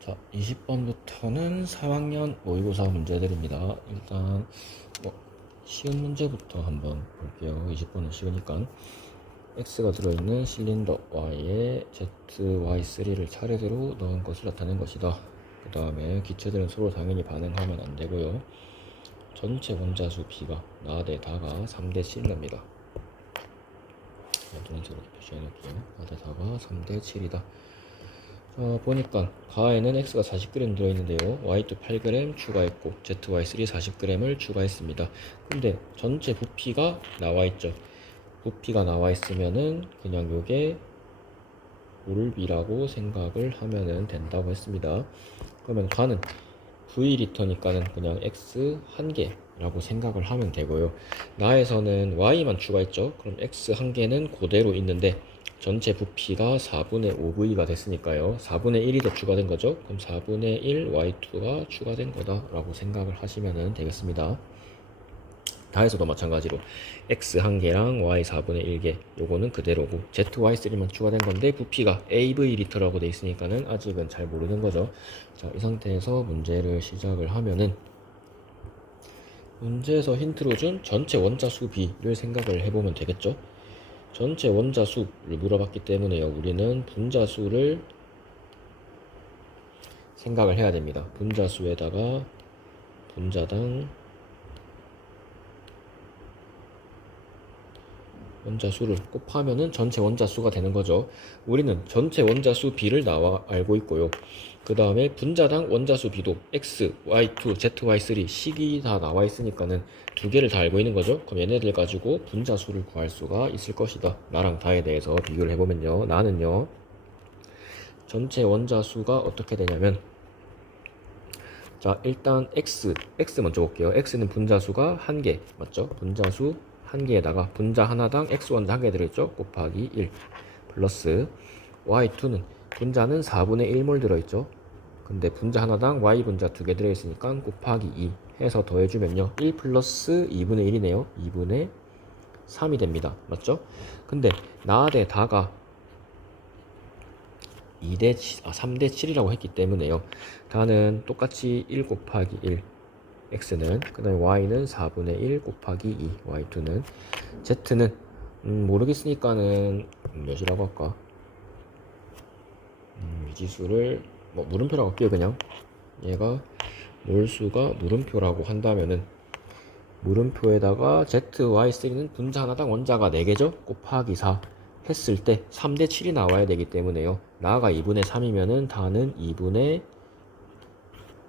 자, 20번부터는 4학년 모의고사 문제들입니다. 일단 쉬운 문제부터 한번 볼게요. 20번은 쉬우니까. X가 들어있는 실린더 Y에 ZY3를 차례대로 넣은 것을 나타낸 것이다. 그 다음에 기체들은 서로 당연히 반응하면 안 되고요. 전체 원자수 B가 나대 다가 3대 7납니다. 노란색으로 표시해 놓을게요. 나대 다가 3대 7이다. 보니까 가에는 X가 40g 들어있는데요. Y2 8g 추가했고 ZY3 40g을 추가했습니다. 근데 전체 부피가 나와있죠. 부피가 나와있으면은 그냥 요게 몰비라고 생각을 하면은 된다고 했습니다. 그러면 가는 V리터니까는 그냥 X 1개라고 생각을 하면 되고요. 나에서는 Y만 추가했죠. 그럼 X 1개는 그대로 있는데 전체 부피가 4분의 5V가 됐으니까요. 4분의 1이 더 추가된 거죠. 그럼 4분의 1 Y2가 추가된 거다 라고 생각을 하시면 되겠습니다. 다에서도 마찬가지로 X 1개랑 Y 4분의 1개 요거는 그대로고 ZY3만 추가된 건데 부피가 AV 리터라고 돼 있으니까는 아직은 잘 모르는 거죠. 자, 이 상태에서 문제를 시작을 하면은 문제에서 힌트로 준 전체 원자수 B를 생각을 해보면 되겠죠. 전체 원자수를 물어봤기 때문에요. 우리는 분자수를 생각을 해야 됩니다. 분자수에다가 분자당 원자수를 곱하면은 전체 원자수가 되는 거죠. 우리는 전체 원자수 B를 알고 있고요. 그 다음에 분자당 원자수 B도 X, Y2, ZY3 식이 다 나와 있으니까는 두 개를 다 알고 있는 거죠. 그럼 얘네들 가지고 분자수를 구할 수가 있을 것이다. 나랑 다에 대해서 비교를 해보면요. 나는요. 전체 원자수가 어떻게 되냐면 자, 일단 X 먼저 볼게요. X는 분자수가 1개 맞죠? 분자수 1개에다가 분자 하나당 X 원자 1개 들어있죠? 곱하기 1 플러스 Y2는 분자는 4분의 1몰 들어있죠? 근데 분자 하나당 Y 분자 2개 들어있으니까 곱하기 2 해서 더해주면요 1 플러스 2분의 1이네요 2분의 3이 됩니다 맞죠? 근데 나대 다가 3대 7이라고 했기 때문에요 다는 똑같이 1 곱하기 1 X는 그 다음에 Y는 4분의 1 곱하기 2 Y2는 Z는 모르겠으니까는 몇이라고 할까 미지수를 물음표라고 할게요. 그냥 얘가 몰수가 물음표라고 한다면은 물음표에다가 ZY3는 분자 하나당 원자가 4개죠 곱하기 4 했을 때 3대 7이 나와야 되기 때문에요. 나가 2분의 3이면은 다는 2분의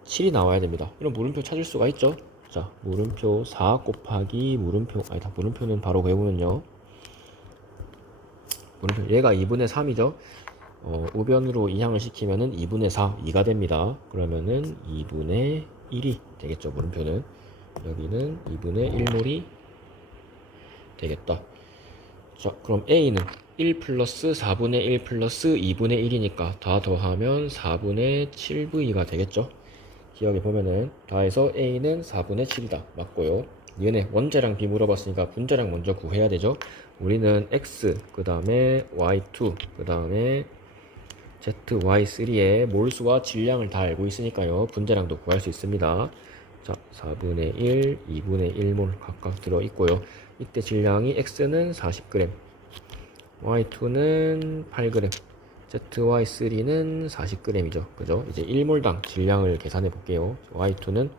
7이 나와야 됩니다. 이런 물음표 찾을 수가 있죠. 자, 물음표 4 곱하기 물음표 아니다. 물음표는 바로 구해보면요. 물음표 얘가 2분의 3이죠. 우변으로 이항을 시키면은 2분의 4, 2가 됩니다. 그러면은 2분의 1이 되겠죠. 물음표는 여기는 2분의 1몰이 되겠다. 자, 그럼 A는 1 플러스 4분의 1 플러스 2분의 1이니까 다 더하면 4분의 7V가 되겠죠. 기억해 보면은 다해서 A는 4분의 7이다. 맞고요. 얘네 원자량 B 물어봤으니까 분자량 먼저 구해야 되죠. 우리는 X, 그 다음에 Y2, 그 다음에 ZY3의 몰수와 질량을 다 알고 있으니까요. 분자량도 구할 수 있습니다. 자, 4분의 1, 2분의 1몰 각각 들어있고요. 이때 질량이 X는 40g, Y2는 8g, ZY3는 40g이죠. 그죠? 이제 1몰당 질량을 계산해 볼게요. Y2는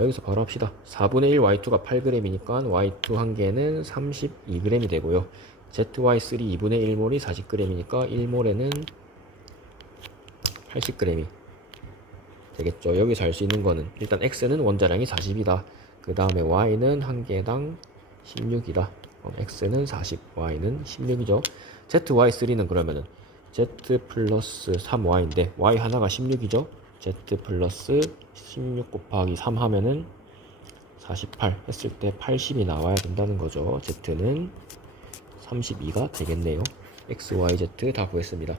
여기서 바로 합시다. 4분의 1 Y2가 8g이니까 Y2 한 개는 32g이 되고요. ZY3 2분의 1몰이 40g이니까 1몰에는 80g이 되겠죠. 여기서 알 수 있는 거는 일단 X는 원자량이 40이다. 그 다음에 Y는 한 개당 16이다. X는 40, Y는 16이죠. ZY3는 그러면은 Z 플러스 3Y인데 Y 하나가 16이죠. Z 플러스 16 곱하기 3 하면은 48 했을 때 80이 나와야 된다는 거죠. Z는 32가 되겠네요. X, Y, Z 다 구했습니다.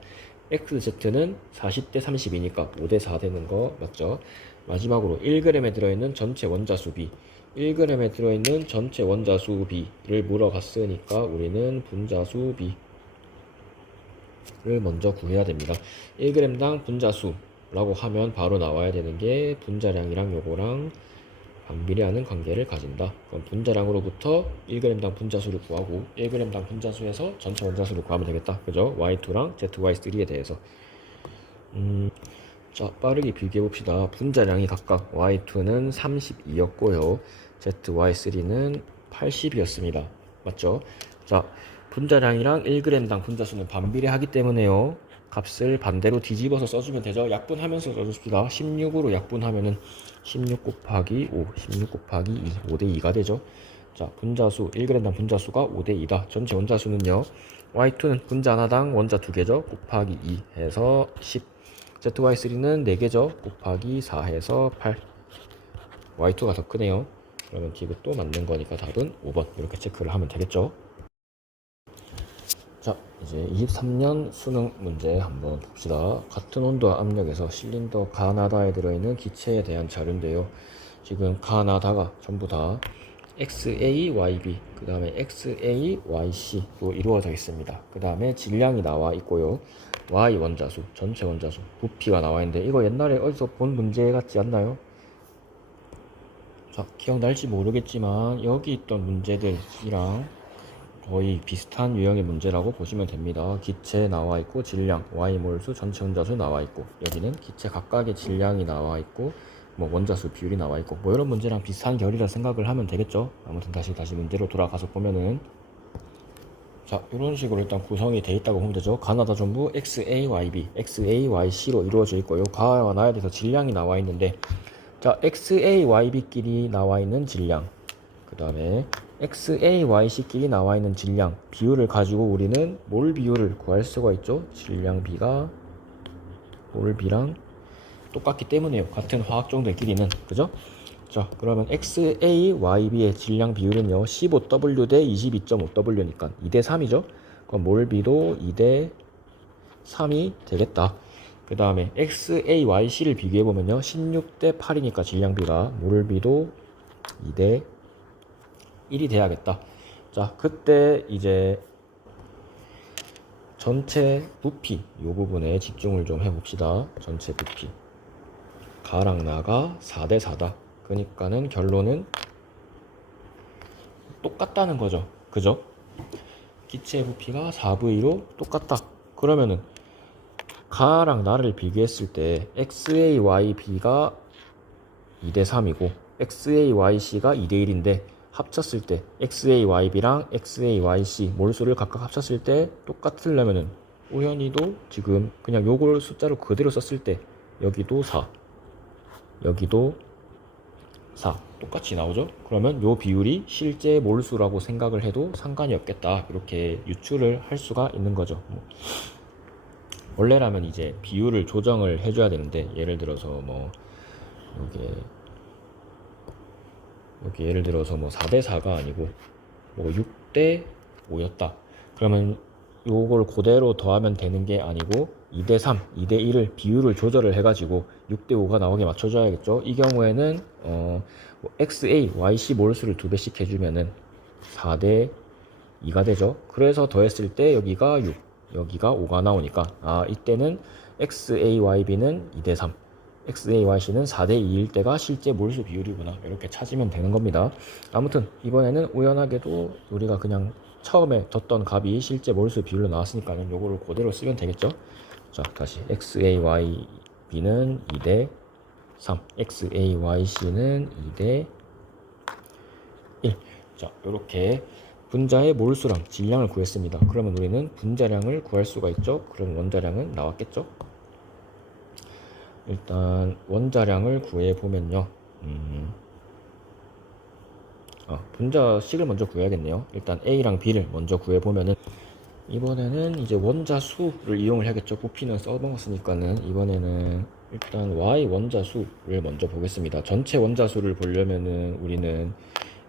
X, Z는 40대 32니까 5대 4 되는 거 맞죠? 마지막으로 1g에 들어있는 전체 원자수 B 1g에 들어있는 전체 원자수 B를 물어봤으니까 우리는 분자수 B 먼저 구해야 됩니다. 1g당 분자수라고 하면 바로 나와야 되는 게 분자량이랑 요거랑 반비례하는 관계를 가진다. 그럼 분자량으로부터 1g당 분자수를 구하고 1g당 분자수에서 전체 원자수를 구하면 되겠다. 그죠? Y2랑 ZY3에 대해서. 자, 빠르게 비교해 봅시다. 분자량이 각각 Y2는 32였고요. ZY3는 80이었습니다. 맞죠? 자, 분자량이랑 1g당 분자수는 반비례하기 때문에요. 값을 반대로 뒤집어서 써주면 되죠. 약분하면서 써줍시다. 16으로 약분하면은 16 곱하기 5, 16 곱하기 2, 5대 2가 되죠. 자, 분자수, 1g당 분자수가 5대 2다. 전체 원자수는요. Y2는 분자 하나당 원자 2개죠. 곱하기 2 해서 10. ZY3는 4개죠. 곱하기 4 해서 8. Y2가 더 크네요. 그러면 디귿도 맞는 거니까 답은 5번. 이렇게 체크를 하면 되겠죠. 자, 이제 23년 수능 문제 한번 봅시다. 같은 온도와 압력에서 실린더 가나다에 들어있는 기체에 대한 자료인데요. 지금 가나다가 전부 다 XAYB, 그 다음에 XAYC로 이루어져 있습니다. 그 다음에 질량이 나와 있고요. Y 원자수, 전체 원자수, 부피가 나와 있는데 이거 옛날에 어디서 본 문제 같지 않나요? 자, 기억날지 모르겠지만 여기 있던 문제들이랑 거의 비슷한 유형의 문제라고 보시면 됩니다. 기체 나와 있고 질량, Y몰수, 전체 원자수 나와 있고 여기는 기체 각각의 질량이 나와 있고 뭐 원자수 비율이 나와 있고 뭐 이런 문제랑 비슷한 결이라 생각을 하면 되겠죠. 아무튼 다시 문제로 돌아가서 보면은 자, 이런 식으로 일단 구성이 돼 있다고 보면 되죠. 가나다 전부 XAYB, XAYC로 이루어져 있고요. 가와 나에 대해서 질량이 나와 있는데 자, XAYB끼리 나와 있는 질량, 그 다음에 XAYC끼리 나와 있는 질량 비율을 가지고 우리는 몰 비율을 구할 수가 있죠. 질량 B가 몰 B랑 똑같기 때문에요. 같은 화학 종들끼리는. 그죠? 자, 그러면 XAYB의 질량 비율은요 15W 대 22.5W니까 2대 3이죠. 그럼 몰 B도 2대 3이 되겠다. 그 다음에 XAYC를 비교해보면요 16대 8이니까 질량 B가 몰 B도 2대 1이 돼야겠다. 자, 그때 이제 전체 부피 이 부분에 집중을 좀 해봅시다. 전체 부피 가랑 나가 4대 4다. 그러니까는 결론은 똑같다는 거죠. 그죠? 기체 부피가 4V로 똑같다. 그러면은 가랑 나를 비교했을 때 XAYB가 2대 3이고 XAYC가 2대 1인데 합쳤을 때 XAYB랑 XAYC 몰수를 각각 합쳤을 때 똑같으려면은 우연히도 지금 그냥 요걸 숫자로 그대로 썼을 때 여기도 4 여기도 4 똑같이 나오죠. 그러면 요 비율이 실제 몰수라고 생각을 해도 상관이 없겠다. 이렇게 유추를 할 수가 있는 거죠. 원래라면 이제 비율을 조정을 해줘야 되는데 예를 들어서 뭐 여기 예를 들어서 뭐 4대 4가 아니고 뭐 6대 5였다. 그러면 요걸 그대로 더하면 되는 게 아니고 2대 3, 2대 1을 비율을 조절을 해가지고 6대 5가 나오게 맞춰줘야겠죠. 이 경우에는 XA, YC 몰수를 2배씩 해주면은 4대 2가 되죠. 그래서 더했을 때 여기가 6, 여기가 5가 나오니까 이때는 XAYB는 2대 3, XAYC는 4대 2일 때가 실제 몰수 비율이구나. 이렇게 찾으면 되는 겁니다. 아무튼 이번에는 우연하게도 우리가 그냥 처음에 뒀던 값이 실제 몰수 비율로 나왔으니까는 요거를 그대로 쓰면 되겠죠. 자, 다시 XAYB는 2대 3, XAYC는 2대 1. 자, 요렇게 분자의 몰수랑 질량을 구했습니다. 그러면 우리는 분자량을 구할 수가 있죠. 그럼 원자량은 나왔겠죠. 일단 원자량을 구해보면요 분자식을 먼저 구해야겠네요. 일단 A랑 B를 먼저 구해보면은 이번에는 이제 원자수를 이용을 해야겠죠. 부피는 써먹었으니까는 이번에는 일단 Y 원자수를 먼저 보겠습니다. 전체 원자수를 보려면은 우리는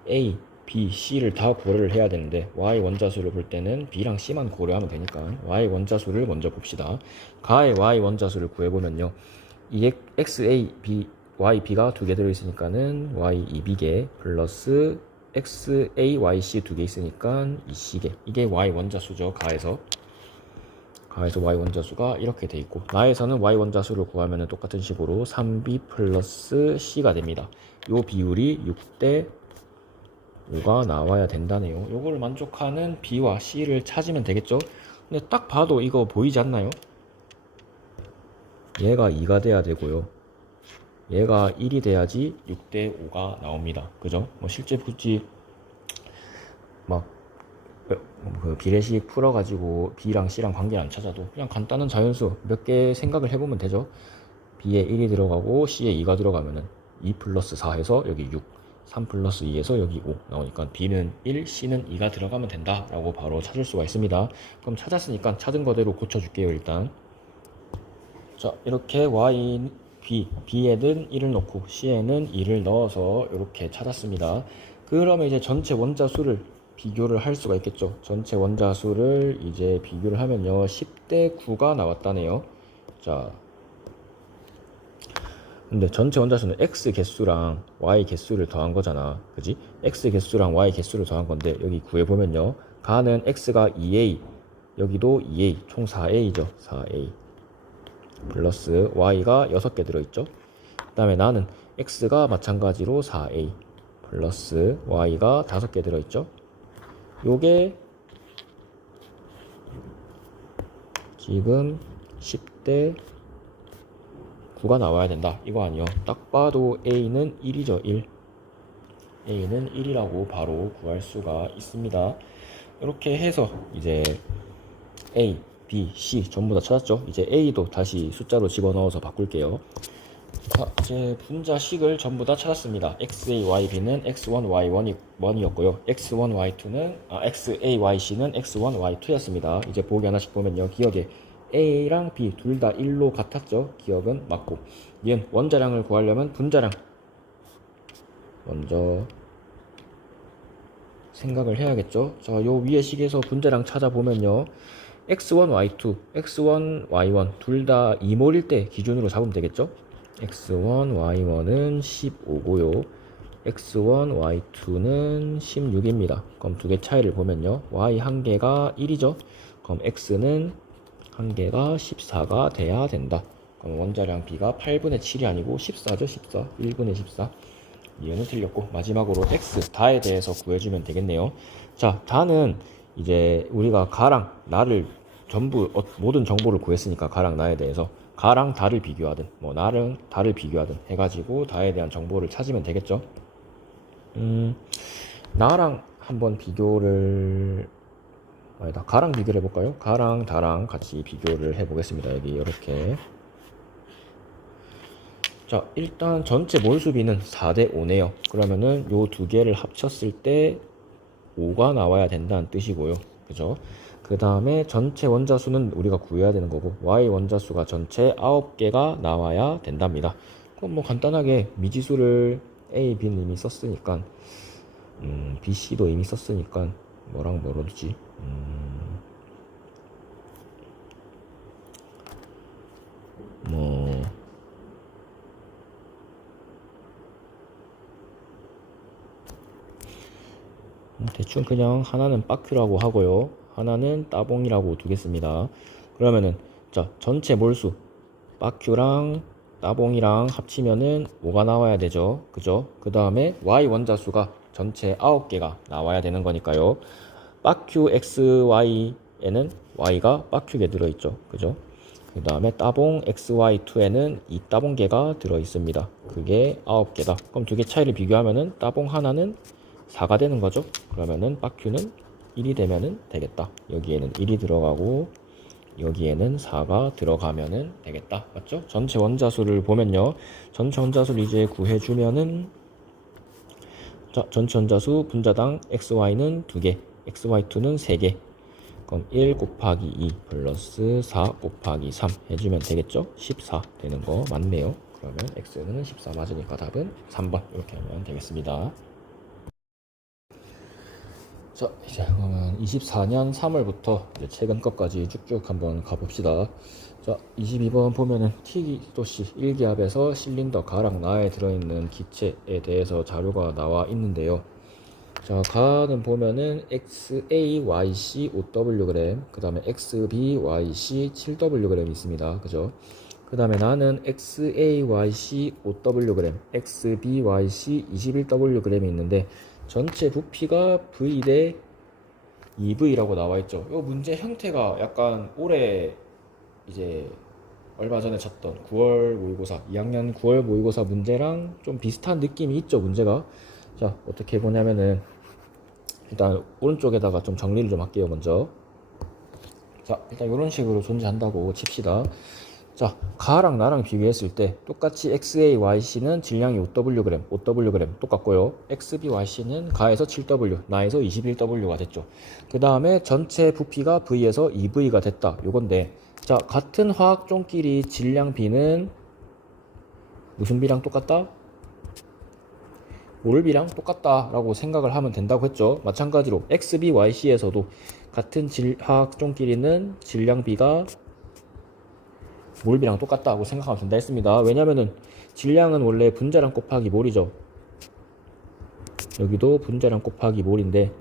A, B, C를 다 고려를 해야 되는데 Y 원자수를 볼 때는 B랑 C만 고려하면 되니까 Y 원자수를 먼저 봅시다. 가의 Y 원자수를 구해보면요 이 XAB, YB가 2개 들어있으니까는 Y2B개 플러스 XAYC 2개 있으니까 2C개. 이게 Y 원자수죠. 가에서 가에서 y 원자수가 이렇게 돼 있고, 나에서는 y 원자수를 구하면 똑같은 식으로 3b 플러스 c가 됩니다. 요 비율이 6대 5가 나와야 된다네요. 요걸 만족하는 b와 c를 찾으면 되겠죠. 근데 딱 봐도 이거 보이지 않나요? 얘가 2가 돼야 되고요, 얘가 1이 돼야지 6대 5가 나옵니다. 그죠? 뭐 실제 굳이 막 그 비례식 풀어가지고 b랑 c랑 관계를 안 찾아도 그냥 간단한 자연수 몇 개 생각을 해보면 되죠. b에 1이 들어가고 c에 2가 들어가면은 2 플러스 4 해서 여기 6, 3 플러스 2에서 여기 5 나오니까 b는 1, c는 2가 들어가면 된다 라고 바로 찾을 수가 있습니다. 그럼 찾았으니까 찾은 거대로 고쳐줄게요. 일단 자, 이렇게 b에는 1을 넣고 c에는 2를 넣어서 이렇게 찾았습니다. 그러면 이제 전체 원자수를 비교를 할 수가 있겠죠. 전체 원자수를 이제 비교를 하면요, 10대 9가 나왔다네요. 자, 근데 전체 원자수는 x 개수랑 y 개수를 더한 거잖아, 그지? x 개수랑 y 개수를 더한 건데, 여기 구해보면요, 가는 x가 2a, 여기도 2a, 총 4a죠. 4a 플러스 y가 6개 들어있죠. 그 다음에 나는 x가 마찬가지로 4a 플러스 y가 5개 들어있죠. 요게 지금 10대 9가 나와야 된다 이거 아니요. 딱 봐도 a는 1이죠. 1. a는 1이라고 바로 구할 수가 있습니다. 이렇게 해서 이제 a, b, c 전부 다 찾았죠. 이제 a도 다시 숫자로 집어넣어서 바꿀게요. 자, 이제 분자식을 전부 다 찾았습니다. xa, yb는 x1, y1이었고요. x1, y2는 xa, yc는 x1, y2였습니다. 이제 보기 하나씩 보면요, 기억에 a랑 b 둘 다 1로 같았죠. 기억은 맞고, 얘는 원자량을 구하려면 분자량 먼저 생각을 해야겠죠. 자, 요 위에 식에서 분자량 찾아보면요, x1, y2, x1, y1 둘 다 2몰일 때 기준으로 잡으면 되겠죠. x1, y1은 15고요. x1, y2는 16입니다. 그럼 두 개 차이를 보면요, y 한 개가 1이죠. 그럼 x는 한 개가 14가 돼야 된다. 그럼 원자량 b가 8분의 7이 아니고 14죠. 14. 1분의 14. 이해는 틀렸고, 마지막으로 x 다에 대해서 구해주면 되겠네요. 자, 다는 이제 우리가 가랑 나를 전부 모든 정보를 구했으니까, 가랑 나에 대해서 가랑 다를 비교하든 뭐 나랑 다를 비교하든 해가지고 다에 대한 정보를 찾으면 되겠죠. 나랑 한번 비교를, 아니다, 가랑 비교를 해볼까요? 가랑 다랑 같이 비교를 해보겠습니다. 여기 이렇게. 자, 일단 전체 몰수비는 4대 5네요. 그러면은 요 두 개를 합쳤을 때 5가 나와야 된다는 뜻이고요. 그죠? 그 다음에 전체 원자수는 우리가 구해야 되는 거고, y 원자수가 전체 9개가 나와야 된답니다. 그럼 뭐 간단하게 미지수를 a, b는 이미 썼으니까, b, c도 이미 썼으니까 뭐랑 뭐로지? 뭐 대충 그냥 하나는 빠큐라고 하고요, 하나는 따봉이라고 두겠습니다. 그러면은 자, 전체 몰수 빠큐랑 따봉이랑 합치면은 5가 나와야 되죠. 그죠? 그 다음에 y 원자수가 전체 9개가 나와야 되는 거니까요, 빠큐 xy에는 y가 빠큐에 들어있죠. 그죠? 그 다음에 따봉 xy2에는 이 따봉계가 들어있습니다. 그게 9개다. 그럼 두 개 차이를 비교하면은 따봉 하나는 4가 되는 거죠. 그러면은 빠큐는 1이 되면은 되겠다. 여기에는 1이 들어가고 여기에는 4가 들어가면은 되겠다. 맞죠? 전체 원자수를 보면요, 전체 원자수를 이제 구해주면은, 자, 전체 원자수 분자당 xy는 2개, xy2는 3개. 그럼 1 곱하기 2 플러스 4 곱하기 3 해주면 되겠죠? 14 되는 거 맞네요. 그러면 x는 14 맞으니까 답은 3번 이렇게 하면 되겠습니다. 자, 이제 그러면 24년 3월부터 이제 최근 것까지 쭉쭉 한번 가봅시다. 자, 22번 보면은 T도시 1기압에서 실린더 가랑 나에 들어있는 기체에 대해서 자료가 나와 있는데요. 자, 가는 보면은 XAYC 5Wg, 그 다음에 XBYC 7Wg 있습니다. 그죠? 그 다음에 나는 XAYC 5Wg, XBYC 21Wg이 있는데 전체 부피가 V 대 2V라고 나와 있죠. 이 문제 형태가 약간 올해 이제 얼마 전에 쳤던 9월 모의고사, 2학년 9월 모의고사 문제랑 좀 비슷한 느낌이 있죠, 문제가. 자, 어떻게 보냐면은 일단 오른쪽에다가 좀 정리를 좀 할게요, 먼저. 자, 일단 이런 식으로 존재한다고 칩시다. 자, 가랑 나랑 비교했을 때 똑같이 XAYC는 질량이 5Wg, 5Wg 똑같고요. XBYC는 가에서 7W, 나에서 21W가 됐죠. 그 다음에 전체 부피가 V에서 2V가 됐다. 요건데, 자, 같은 화학종끼리 질량 B는 무슨 B랑 똑같다? 몰비랑 똑같다라고 생각을 하면 된다고 했죠. 마찬가지로 XBYC에서도 같은 화학종끼리는 질량 B가 몰비랑 똑같다고 생각하면 된다 했습니다. 왜냐면은 질량은 원래 분자량 곱하기 몰이죠. 여기도 분자량 곱하기 몰인데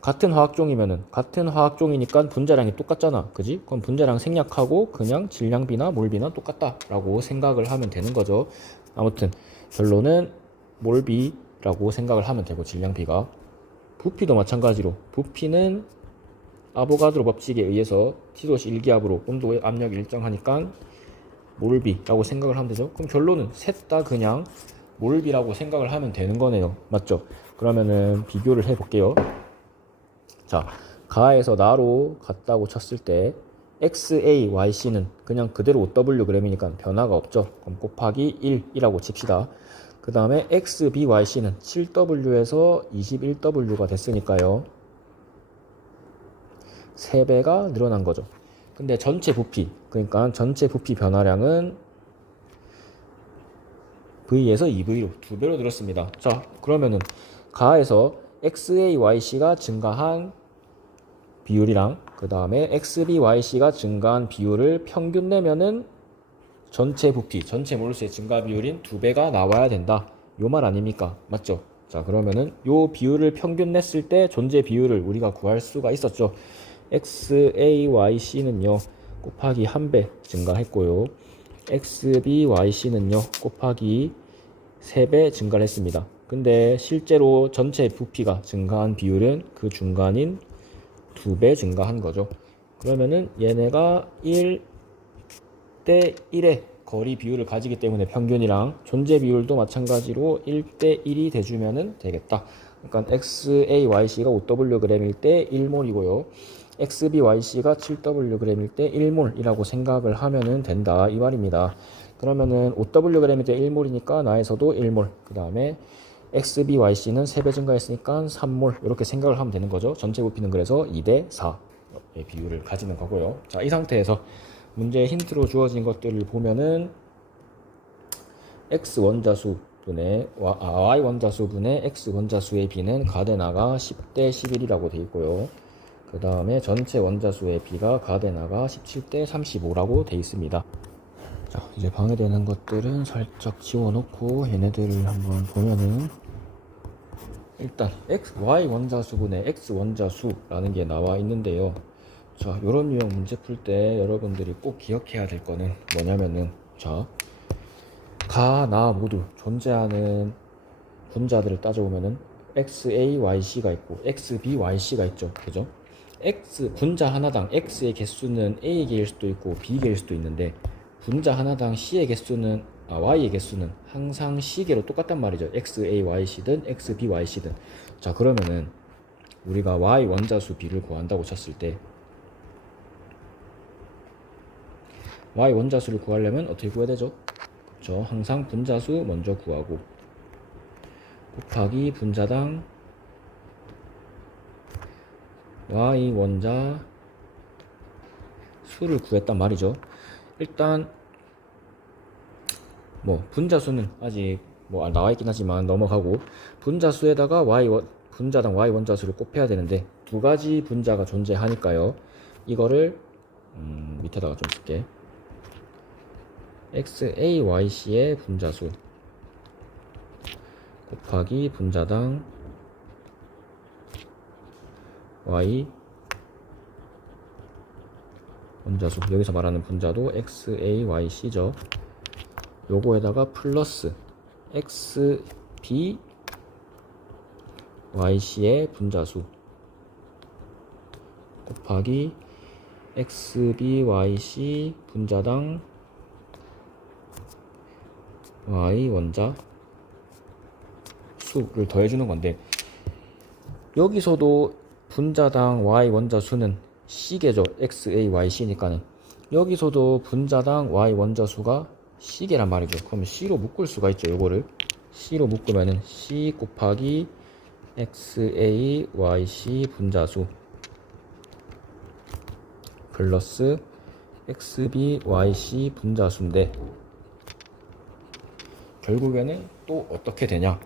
같은 화학종이면은 같은 화학종이니까 분자량이 똑같잖아. 그지? 그럼 분자량 생략하고 그냥 질량비나 몰비나 똑같다라고 생각을 하면 되는 거죠. 아무튼 결론은 몰비라고 생각을 하면 되고 질량비가 부피도 마찬가지로 부피는 아보가드로 법칙에 의해서 T-1기압으로 온도 압력이 일정하니까 몰비라고 생각을 하면 되죠. 그럼 결론은 셋 다 그냥 몰비라고 생각을 하면 되는 거네요. 맞죠? 그러면은 비교를 해 볼게요. 자, 가에서 나로 같다고 쳤을 때 XAYC는 그냥 그대로 5Wg이니까 변화가 없죠. 그럼 곱하기 1이라고 칩시다. 그 다음에 XBYC는 7W에서 21W가 됐으니까요. 3배가 늘어난 거죠. 근데 전체 부피, 그러니까 전체 부피 변화량은 V에서 2V로 2배로 늘었습니다. 자, 그러면은 가에서 XAYC가 증가한 비율이랑 그 다음에 XBYC가 증가한 비율을 평균 내면은 전체 부피, 전체 몰수의 증가 비율인 2배가 나와야 된다. 요 말 아닙니까? 맞죠? 자, 그러면은 요 비율을 평균 냈을 때 존재 비율을 우리가 구할 수가 있었죠. XAYC는요 곱하기 1배 증가했고요. XBYC는요 곱하기 3배 증가를 했습니다. 근데 실제로 전체 부피가 증가한 비율은 그 중간인 2배 증가한 거죠. 그러면은 얘네가 1대 1의 거리 비율을 가지기 때문에 평균이랑 존재 비율도 마찬가지로 1대 1이 돼주면 되겠다. 그러니까 XAYC가 5Wg일 때 1몰이고요. XBYC가 7Wg일 때 1몰이라고 생각을 하면 된다. 이 말입니다. 그러면은 5Wg일 때 1몰이니까 나에서도 1몰. 그 다음에 XBYC는 3배 증가했으니까 3몰. 이렇게 생각을 하면 되는 거죠. 전체 부피는 그래서 2대 4의 비율을 가지는 거고요. 자, 이 상태에서 문제 힌트로 주어진 것들을 보면은 X 원자수 분의 Y 원자수 분의 X 원자수의 비는 가데나가 10대 11이라고 되어 있고요. 그 다음에 전체 원자수의 비가 가데나가 17대 35라고 되어 있습니다. 자, 이제 방해되는 것들은 살짝 지워놓고 얘네들을 한번 보면은 일단 Y 원자수분의 X 원자수라는 게 나와 있는데요. 자, 요런 유형 문제 풀 때 여러분들이 꼭 기억해야 될 거는 뭐냐면은 자, 가, 나 모두 존재하는 분자들을 따져보면은 XAYC가 있고 XBYC가 있죠. 그죠? X 분자 하나당 X의 개수는 A의 개일 수도 있고 B의 개일 수도 있는데 분자 하나당 C의 개수는 Y의 개수는 항상 C개로 똑같단 말이죠. XAYC든 XBYC든. 자, 그러면은 우리가 Y 원자수 B를 구한다고 쳤을 때 Y 원자수를 구하려면 어떻게 구해야 되죠? 그렇죠. 항상 분자수 먼저 구하고 곱하기 분자당 Y 원자 수를 구했단 말이죠. 일단 뭐 분자수는 아직 뭐 나와 있긴 하지만 넘어가고 분자수에다가 분자당 Y 원자수를 곱해야 되는데 두 가지 분자가 존재하니까요. 이거를 밑에다가 좀 쓸게. XAYC의 분자수 곱하기 분자당 y 원자수, 여기서 말하는 분자도 XAYC죠. 요거에다가 플러스 XBYC의 분자수 곱하기 XBYC 분자당 Y 원자 수를 더해주는 건데, 여기서도 분자당 Y 원자 수는 C개죠. XAYC니까는 여기서도 분자당 Y 원자 수가 C개란 말이죠. 그럼 C로 묶을 수가 있죠. 요거를 C로 묶으면은 C 곱하기 XAYC 분자수 플러스 XBYC 분자수인데, 결국에는 또 어떻게 되냐,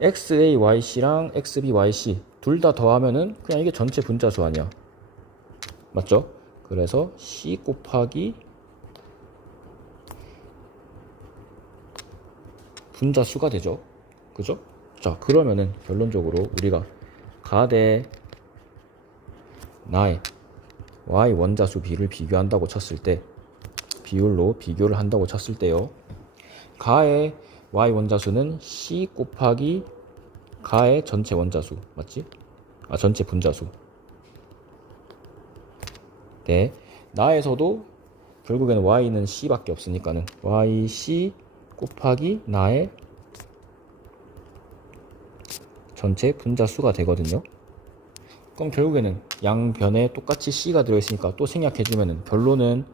XAYC랑 XBYC 둘 다 더하면은 그냥 이게 전체 분자수 아니야, 맞죠? 그래서 C 곱하기 분자수가 되죠. 그죠? 자, 그러면은 결론적으로 우리가 가대 나의 Y 원자수 B를 비교한다고 쳤을 때, 비율로 비교를 한다고 쳤을 때요, 가의 Y 원자수는 C 곱하기 가의 전체 원자수, 맞지? 전체 분자수. 네, 나에서도 결국에는 Y는 C밖에 없으니까는 YC 곱하기 나의 전체 분자수가 되거든요. 그럼 결국에는 양변에 똑같이 C가 들어있으니까 또 생략해주면은 결론은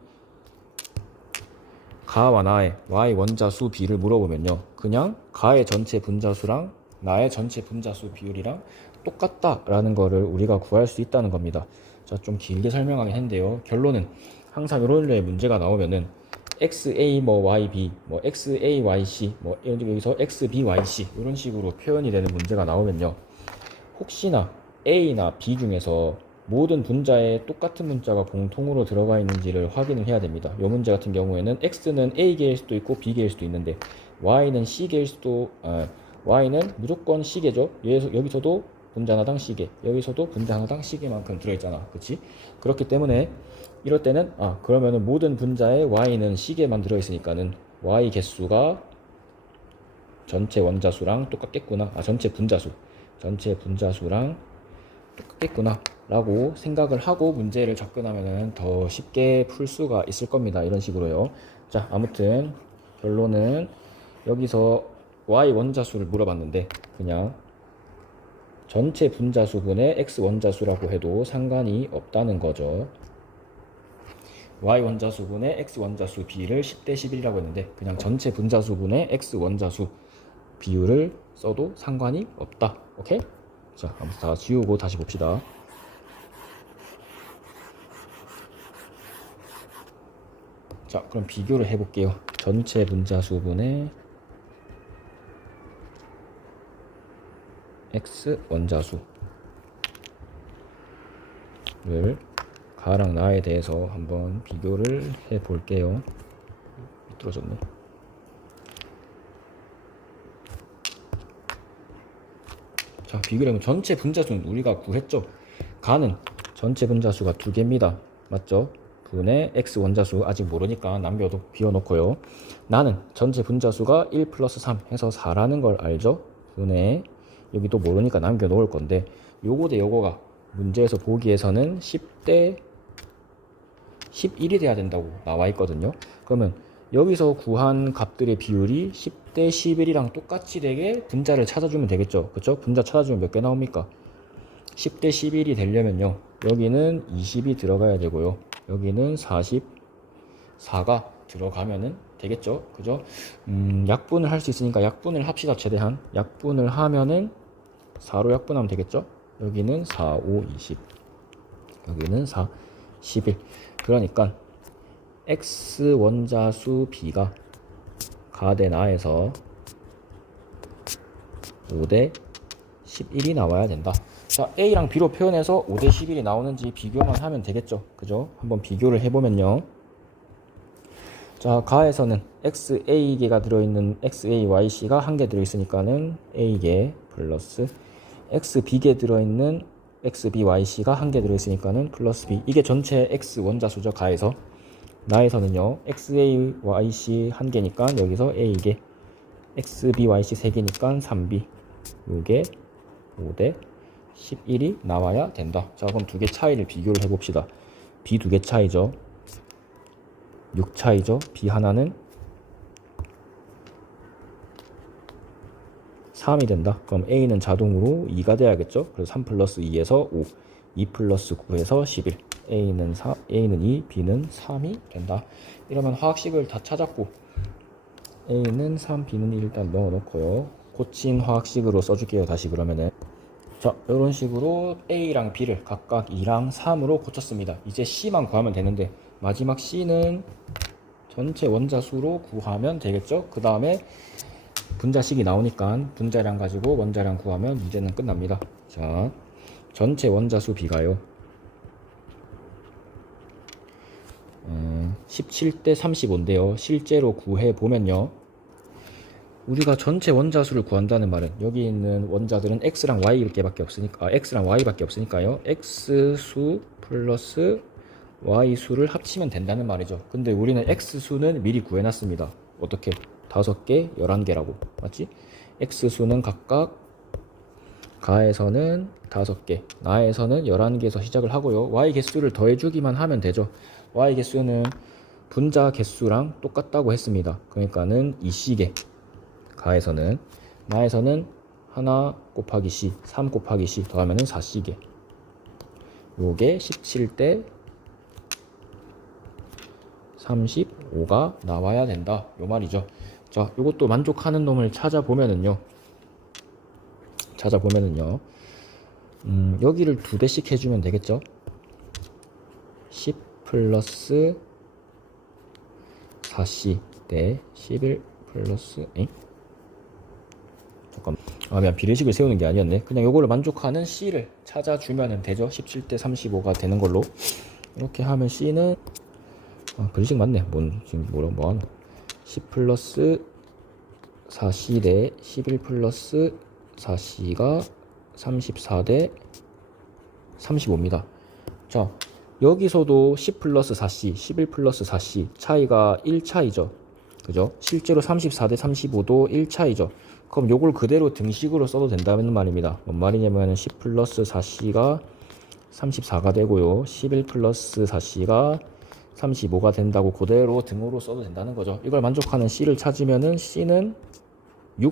가와 나의 Y 원자수 B를 물어보면요, 그냥 가의 전체 분자수랑 나의 전체 분자수 비율이랑 똑같다라는 거를 우리가 구할 수 있다는 겁니다. 자, 좀 길게 설명하긴 했는데요, 결론은 항상 이런 류의 문제가 나오면은 XA 뭐 YB 뭐 XAYC 뭐 여기서 XBYC 이런 식으로 표현이 되는 문제가 나오면요, 혹시나 A나 B 중에서 모든 분자에 똑같은 문자가 공통으로 들어가 있는지를 확인을 해야 됩니다. 이 문제 같은 경우에는 X는 A개일 수도 있고 B개일 수도 있는데 Y는 C개일 수도, Y는 무조건 C개죠. 여기서도 분자 하나당 C개, 여기서도 분자 하나당 C개만큼 들어있잖아, 그치? 그렇기 때문에 이럴 때는 그러면은 모든 분자에 Y는 C개만 들어있으니까는 Y 개수가 전체 원자수랑 똑같겠구나, 전체 분자수랑 똑같겠구나 라고 생각을 하고 문제를 접근하면 더 쉽게 풀 수가 있을 겁니다. 이런 식으로요. 자, 아무튼 결론은 여기서 Y 원자수를 물어봤는데 그냥 전체 분자수분의 X 원자수라고 해도 상관이 없다는 거죠. Y 원자수분의 X 원자수 비율을 10대 11이라고 했는데 그냥 전체 분자수분의 X 원자수 비율을 써도 상관이 없다. 오케이? 자, 아무튼 다 지우고 다시 봅시다. 자, 그럼 비교를 해볼게요. 전체 분자수분의 X 원자수를 가랑 나에 대해서 한번 비교를 해볼게요. 삐뚤어졌네. 자, 비교를 하면 전체 분자수는 우리가 구했죠. 가는 전체 분자수가 2개입니다. 맞죠? 분의 X 원자수 아직 모르니까 남겨도 비워놓고요. 나는 전체 분자수가 1 플러스 3 해서 4라는 걸 알죠? 분의 여기도 모르니까 남겨놓을 건데 요거 대 요거가 문제에서 보기에서는 10대 11이 돼야 된다고 나와 있거든요. 그러면 여기서 구한 값들의 비율이 10대 11이랑 똑같이 되게 분자를 찾아주면 되겠죠. 그쵸? 분자 찾아주면 몇 개 나옵니까? 10대 11이 되려면요, 여기는 20이 들어가야 되고요, 여기는 44가 들어가면은 되겠죠. 그죠? 약분을 할 수 있으니까 약분을 합시다. 최대한 약분을 하면은 4로 약분하면 되겠죠. 여기는 4, 5, 20, 여기는 4, 11. 그러니까 X 원자수 B가 가대 나에서 5대 11이 나와야 된다. 자, A랑 B로 표현해서 5대 11이 나오는지 비교만 하면 되겠죠. 그죠? 한번 비교를 해보면요, 자, 가에서는 XA개가 들어있는 XAYC가 1개 들어있으니까는 A개 플러스 XB개 들어있는 XBYC가 1개 들어있으니까는 플러스 B. 이게 전체 X 원자수죠. 가에서. 나에서는요 XAYC 1개니까 여기서 A개, XBYC 3개니까 3B. 요게 5대 11이 나와야 된다. 자, 그럼 두 개 차이를 비교를 해봅시다. B 두 개 차이죠. 6 차이죠. B 하나는 3이 된다. 그럼 A는 자동으로 2가 돼야겠죠. 그래서 3 플러스 2에서 5, 2 플러스 9에서 11. A는 2, B는 3이 된다. 이러면 화학식을 다 찾았고 A는 3, B는 2 일단 넣어놓고요. 고친 화학식으로 써줄게요. 다시 그러면은 자, 이런 식으로 A랑 B를 각각 2랑 3으로 고쳤습니다. 이제 C만 구하면 되는데 마지막 C는 전체 원자수로 구하면 되겠죠. 그 다음에 분자식이 나오니까 분자량 가지고 원자량 구하면 문제는 끝납니다. 자, 전체 원자수 B가요 17대 35인데요 실제로 구해보면요 우리가 전체 원자수를 구한다는 말은 여기 있는 원자들은 X랑 Y밖에 없으니까 X랑 Y밖에 없으니까요 X수 플러스 Y수를 합치면 된다는 말이죠. 근데 우리는 X수는 미리 구해놨습니다. 어떻게? 5개, 11개라고 맞지? X수는 각각 가에서는 5개, 나에서는 11개에서 시작을 하고요. Y 개수를 더해주기만 하면 되죠. Y 개수는 분자 개수랑 똑같다고 했습니다. 그러니까는 2C개 가에서는, 나에서는 1 곱하기 C, 3 곱하기 C 더하면은 4C개. 요게 17대 35가 나와야 된다. 요 말이죠. 자, 요것도 만족하는 놈을 찾아보면은요. 여기를 2대씩 해주면 되겠죠. 10 플러스 4C 대 11 플러스 잠깐만. 미안. 비례식을 세우는 게 아니었네. 그냥 요거를 만족하는 C를 찾아주면 되죠. 17대 35가 되는 걸로. 이렇게 하면 C는 비례식 맞네. 지금 뭐하노? 10 플러스 4C 대 11 플러스 4C가 34 대 35입니다. 자, 여기서도 10 플러스 4C, 11 플러스 4C 차이가 1차이죠. 그죠? 실제로 34 대 35도 1차이죠. 그럼 요걸 그대로 등식으로 써도 된다는 말입니다. 뭔 말이냐면 10 플러스 4C가 34가 되고요. 11 플러스 4C가 35가 된다고 그대로 등으로 써도 된다는 거죠. 이걸 만족하는 C를 찾으면은 C는 6,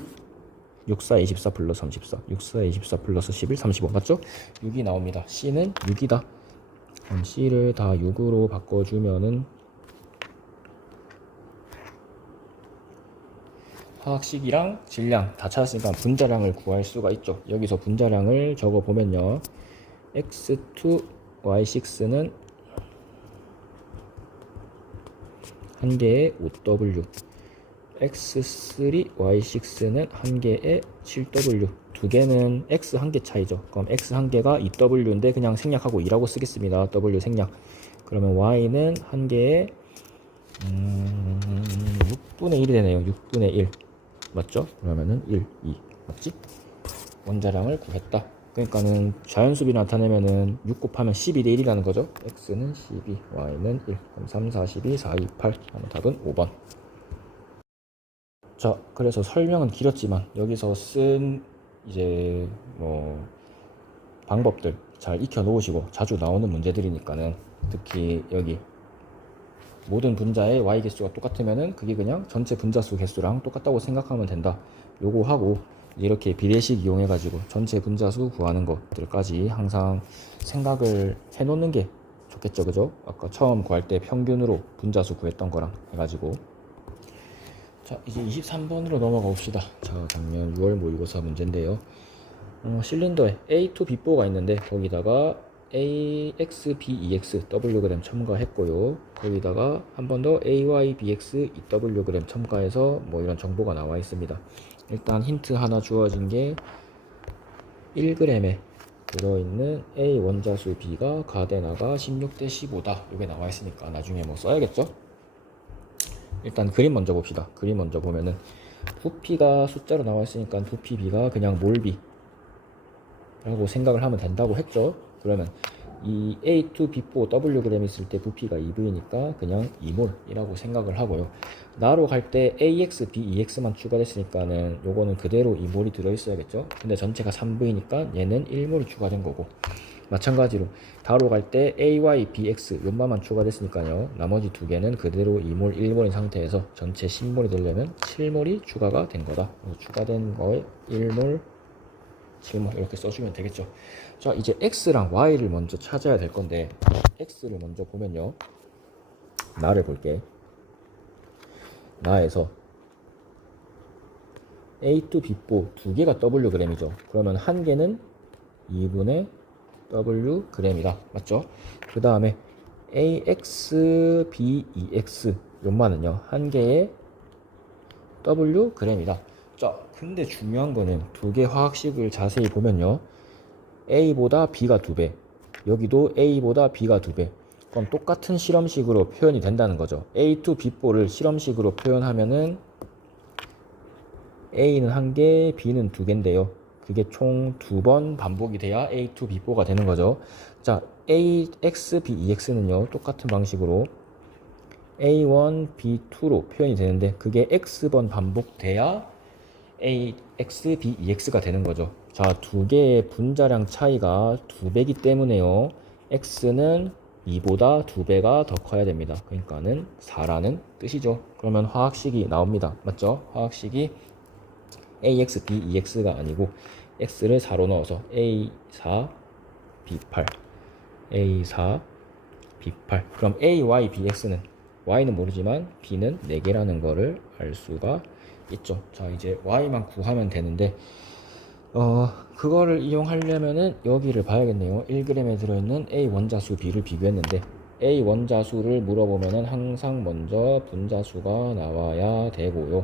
6, 4, 24 플러스 34, 6, 4, 24 플러스 11, 35 맞죠? 6이 나옵니다. C는 6이다. 그럼 C를 다 6으로 바꿔주면은 화학식이랑 질량 다 찾았으니까 분자량을 구할 수가 있죠. 여기서 분자량을 적어보면요. X2, Y6는 1개의 5W, X3, Y6는 1개의 7W, 두 개는 X 1개 차이죠. 그럼 X 1개가 2W인데 그냥 생략하고 2라고 쓰겠습니다. W 생략. 그러면 Y는 1개의 6분의 1이 되네요. 6분의 1 맞죠? 그러면은 1, 2 맞지? 원자량을 구했다. 그러니까는 자연수비 나타내면은 6 곱하면 12대 1이라는 거죠. X는 12, Y는 1. 그럼 3, 4, 12, 4, 2, 8. 하면 답은 5번. 자, 그래서 설명은 길었지만 여기서 쓴 이제 방법들 잘 익혀 놓으시고 자주 나오는 문제들이니까는 특히 여기 모든 분자의 Y 개수가 똑같으면은 그게 그냥 전체 분자수 개수랑 똑같다고 생각하면 된다. 요거 하고 이렇게 비례식 이용해 가지고 전체 분자수 구하는 것들까지 항상 생각을 해 놓는 게 좋겠죠. 그죠? 아까 처음 구할 때 평균으로 분자수 구했던 거랑 해가지고. 자, 이제 23번으로 넘어가 봅시다. 자, 작년 6월 모의고사 문제인데요. 실린더에 A2, B4가 있는데 거기다가 AX, BEX, Wg 첨가했고요. 거기다가 한 번 더 AY, BX, EWg 첨가해서 뭐 이런 정보가 나와 있습니다. 일단 힌트 하나 주어진 게 1g에 들어있는 A 원자수 B가 가데나가 16대 15다. 이게 나와 있으니까 나중에 뭐 써야겠죠? 일단 그림 먼저 봅시다. 그림 먼저 보면은 부피가 숫자로 나와 있으니까 부피 B가 그냥 몰비 라고 생각을 하면 된다고 했죠. 그러면 이 A2B4 Wg 있을 때 부피가 2V니까 그냥 2몰이라고 생각을 하고요. 나로 갈 때 AX, BEX만 추가됐으니까는 요거는 그대로 2몰이 들어있어야겠죠. 근데 전체가 3V니까 얘는 1몰이 추가된 거고, 마찬가지로 다로 갈 때 AY, BX 요만만 추가됐으니까요. 나머지 두 개는 그대로 2몰, 1몰인 상태에서 전체 10몰이 되려면 7몰이 추가가 된 거다. 추가된 거에 1몰, 7몰 이렇게 써주면 되겠죠. 자, 이제 X랑 Y를 먼저 찾아야 될 건데, X를 먼저 보면요. 나를 볼게. 나에서 A2B4 두 개가 Wg이죠. 그러면 한 개는 2분의 Wg이다. 맞죠? 그 다음에 AX, BEX 요만은요. 한 개의 Wg이다. 자, 근데 중요한 거는 두 개 화학식을 자세히 보면요. A보다 B가 2배, 여기도 A보다 B가 2배. 그럼 똑같은 실험식으로 표현이 된다는 거죠. A2B4를 실험식으로 표현하면은 A는 한 개, B는 두 개인데요. 그게 총 2번 반복이 돼야 A2B4가 되는 거죠. 자, AX, BEX는요. 똑같은 방식으로 A1, B2로 표현이 되는데 그게 X번 반복돼야 AX, BEX가 되는 거죠. 자, 두 개의 분자량 차이가 2배이기 때문에요. X는 2보다 2배가 더 커야 됩니다. 그러니까는 4라는 뜻이죠. 그러면 화학식이 나옵니다. 맞죠? 화학식이 AX, BEX가 아니고 X를 4로 넣어서 A4, B8, A4, B8. 그럼 AY, BX는 Y는 모르지만 B는 4개라는 거를 알 수가 있죠. 자, 이제 Y만 구하면 되는데 그거를 이용하려면은 여기를 봐야겠네요. 1g에 들어있는 A 원자수 B를 비교했는데 A 원자수를 물어보면은 항상 먼저 분자수가 나와야 되고요.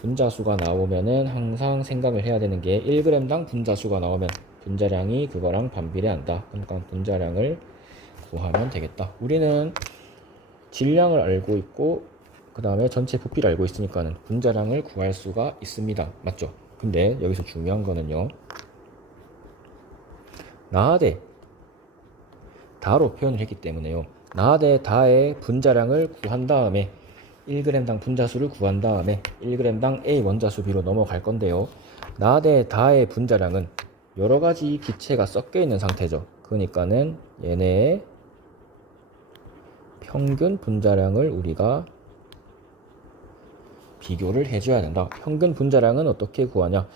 분자수가 나오면은 항상 생각을 해야 되는 게 1g당 분자수가 나오면 분자량이 그거랑 반비례한다. 그러니까 분자량을 구하면 되겠다. 우리는 질량을 알고 있고 그 다음에 전체 부피를 알고 있으니까는 분자량을 구할 수가 있습니다. 맞죠? 근데 여기서 중요한 거는요. 나 대 다로 표현을 했기 때문에요. 나 대 다의 분자량을 구한 다음에 1g당 분자수를 구한 다음에 1g당 A 원자수 B로 넘어갈 건데요. 나 대 다의 분자량은 여러 가지 기체가 섞여 있는 상태죠. 그러니까는 얘네의 평균 분자량을 우리가 비교를 해줘야 된다. 평균 분자량은 어떻게 구하냐?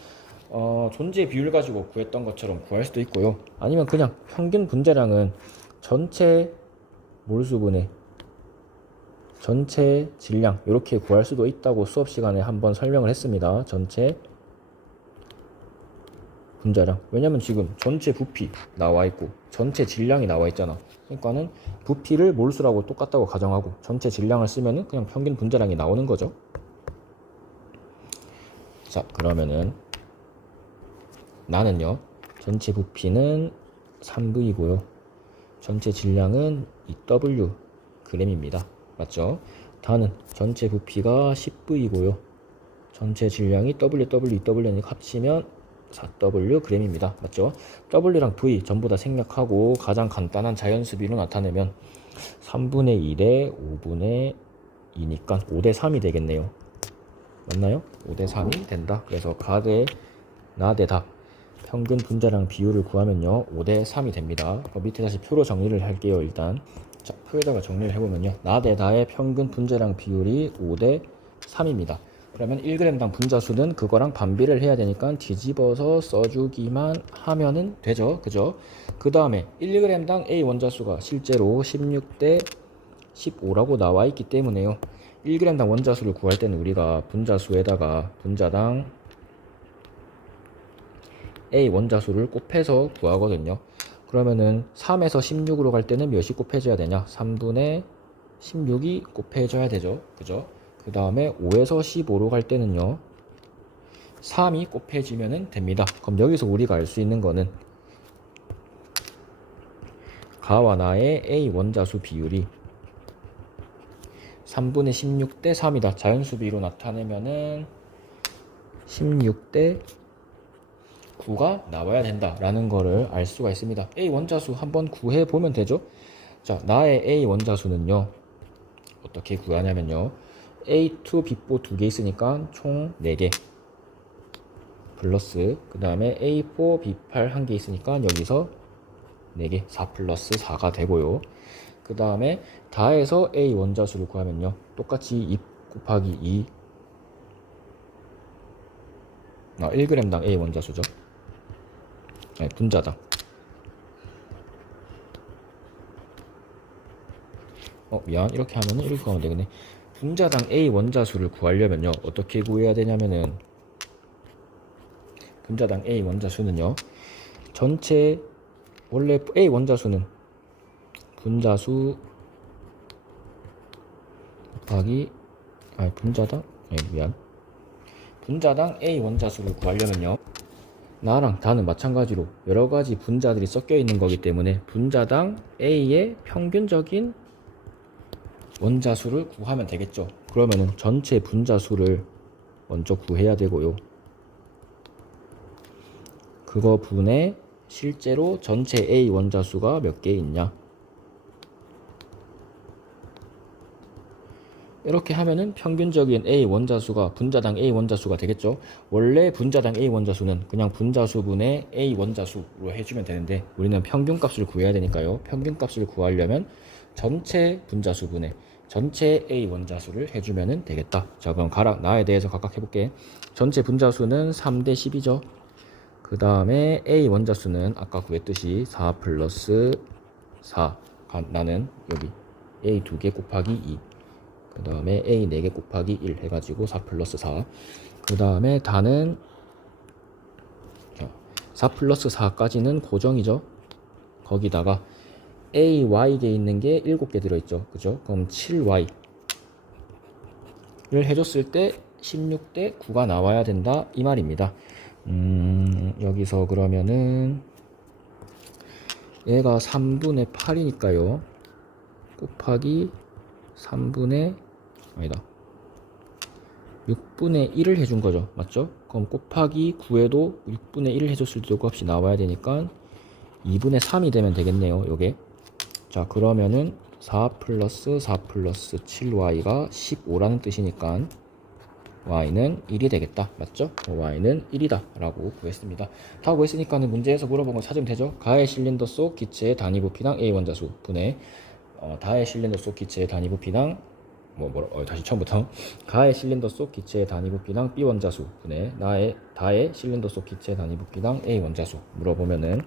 존재 비율 가지고 구했던 것처럼 구할 수도 있고요. 아니면 그냥 평균 분자량은 전체 몰수분의 전체 질량 이렇게 구할 수도 있다고 수업 시간에 한번 설명을 했습니다. 전체 분자량. 왜냐면 지금 전체 부피 나와 있고 전체 질량이 나와 있잖아. 그러니까는 부피를 몰수라고 똑같다고 가정하고 전체 질량을 쓰면은 그냥 평균 분자량이 나오는 거죠. 자, 그러면은 나는요. 전체 부피는 3V이고요. 전체 질량은 2W g입니다. 맞죠? 다는 전체 부피가 10V이고요. 전체 질량이 WWEW니까 합치면 4W g입니다. 맞죠? W랑 V 전부 다 생략하고 가장 간단한 자연수비로 나타내면 3분의 1에 5분의 2니까 5대 3이 되겠네요. 맞나요? 5대 3이 된다. 그래서 나 대 다 평균 분자량 비율을 구하면요 5대 3이 됩니다. 밑에 다시 표로 정리를 할게요. 일단 자, 표에다가 정리를 해보면요 나 대 다의 평균 분자량 비율이 5대 3입니다. 그러면 1g당 분자수는 그거랑 반비례를 해야 되니까 뒤집어서 써주기만 하면은 되죠. 그죠? 그 다음에 1g당 A 원자수가 실제로 16대 15라고 나와 있기 때문에요. 1g당 원자수를 구할 때는 우리가 분자수에다가 분자당 A 원자수를 곱해서 구하거든요. 그러면은 3에서 16으로 갈 때는 몇이 곱해져야 되냐? 3분의 16이 곱해져야 되죠. 그죠? 그 다음에 5에서 15로 갈 때는요 3이 곱해지면 됩니다. 그럼 여기서 우리가 알 수 있는 거는 가와 나의 A 원자수 비율이 3분의 16대 3이다. 자연수비로 나타내면은 16대 9가 나와야 된다라는 거를 알 수가 있습니다. A 원자수 한번 구해 보면 되죠. 자, 나의 A 원자수는요. 어떻게 구하냐면요. A2 빗보 2개 있으니까 총 4개. 플러스 그 다음에 A4 B8 1개 있으니까 여기서 4개 4 플러스 4가 되고요. 그 다음에 다해서 A 원자수를 구하면요. 똑같이 2 곱하기 2 1g당 A 원자수죠. 네, 분자당. 미안. 이렇게 하면은 이렇게 하면 되겠네. 분자당 A 원자수를 구하려면요. 어떻게 구해야 되냐면은 분자당 A 원자수는요. 전체 원래 A 원자수는 분자수 곱하기 분자당 미안. 분자당 A 원자수를 구하려면요. 나랑 다는 마찬가지로 여러가지 분자들이 섞여 있는 거기 때문에 분자당 A의 평균적인 원자수를 구하면 되겠죠. 그러면은 전체 분자수를 먼저 구해야 되고요. 그거 분해 실제로 전체 A 원자수가 몇 개 있냐. 이렇게 하면은 평균적인 A 원자수가 분자당 A 원자수가 되겠죠. 원래 분자당 A 원자수는 그냥 분자수분의 A 원자수로 해주면 되는데 우리는 평균값을 구해야 되니까요. 평균값을 구하려면 전체 분자수분의 전체 A 원자수를 해주면 되겠다. 자, 그럼 가락 나에 대해서 각각 해볼게. 전체 분자수는 3대 10이죠. 그 다음에 A 원자수는 아까 구했듯이 4 플러스 4 나는 여기 A 2개 곱하기 2 그 다음에 A 4개 곱하기 1 해가지고 4 플러스 4 그 다음에 다는 4 플러스 4까지는 고정이죠. 거기다가 A, Y에 있는 게 7개 들어있죠. 그죠? 그럼 7Y를 해줬을 때 16대 9가 나와야 된다. 이 말입니다. 여기서 그러면은 얘가 3분의 8이니까요. 곱하기 3분의 6분의 1을 해준 거죠. 맞죠? 그럼 곱하기 9에도 6분의 1을 해줬을 때 값이 나와야 되니까 2분의 3이 되면 되겠네요. 요게. 자, 그러면은 4 플러스 4 플러스 7y가 15라는 뜻이니까 y는 1이 되겠다. 맞죠? y는 1이다 라고 구했습니다. 다 구했으니까는 문제에서 물어본 거 찾으면 되죠. 가해 실린더 속 기체의 단위 부피당 A 원자수 분의 다해 실린더 속 기체의 단위 부피당 다시 처음부터 가해 실린더 속 기체의 단위 부피당 B 원자수 분의 다해 실린더 속 기체의 단위 부피당 A 원자수 물어보면은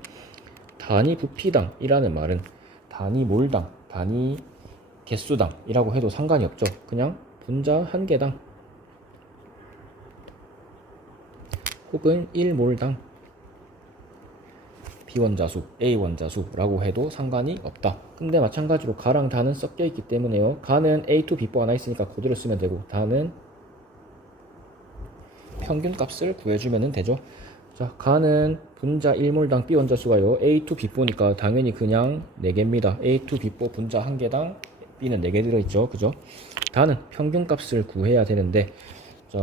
단위 부피당이라는 말은 단위 몰당, 단위 개수당이라고 해도 상관이 없죠. 그냥 분자 한 개당 혹은 1몰당 B원자수, A원자수라고 해도 상관이 없다. 근데 마찬가지로 가랑 다는 섞여 있기 때문에요. 가는 A2 B보 하나 있으니까 그대로 쓰면 되고 다는 평균값을 구해주면 되죠. 자, 가는 분자 1몰당 B원자수가요. A2 B보니까 당연히 그냥 4개입니다. A2 B보 분자 1개당 B는 4개 들어있죠. 그죠? 다는 평균값을 구해야 되는데 자,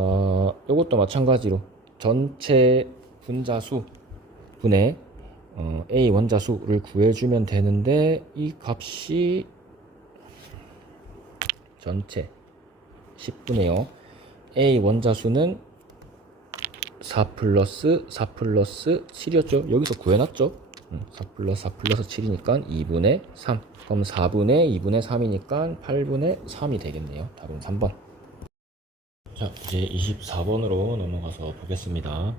이것도 마찬가지로 전체 분자수 분의 A 원자수를 구해주면 되는데 이 값이 전체 10분의 0 A 원자수는 4 플러스 4 플러스 7이었죠. 여기서 구해놨죠. 4 플러스 4 플러스 7이니까 2분의 3 그럼 4분의 2분의 3이니까 8분의 3이 되겠네요. 답은 3번. 자, 이제 24번으로 넘어가서 보겠습니다.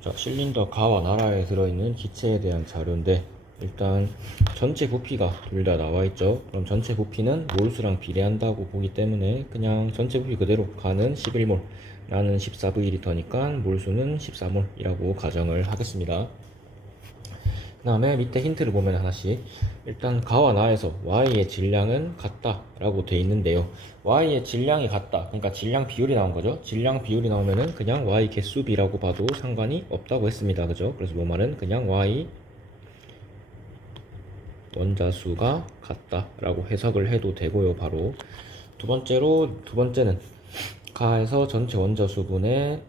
자, 실린더 가와 나라에 들어있는 기체에 대한 자료인데 일단 전체 부피가 둘 다 나와있죠. 그럼 전체 부피는 몰수랑 비례한다고 보기 때문에 그냥 전체 부피 그대로 가는 11몰 나는 14V리터니까 몰수는 14몰 이라고 가정을 하겠습니다. 그 다음에 밑에 힌트를 보면 하나씩 일단 가와 나에서 Y의 질량은 같다 라고 되어 있는데요. Y의 질량이 같다 그러니까 질량 비율이 나온 거죠. 질량 비율이 나오면은 그냥 Y 개수비라고 봐도 상관이 없다고 했습니다. 그죠? 그래서 이 말은 그냥 Y 원자수가 같다 라고 해석을 해도 되고요. 바로 두 번째는 가에서 전체 원자수분의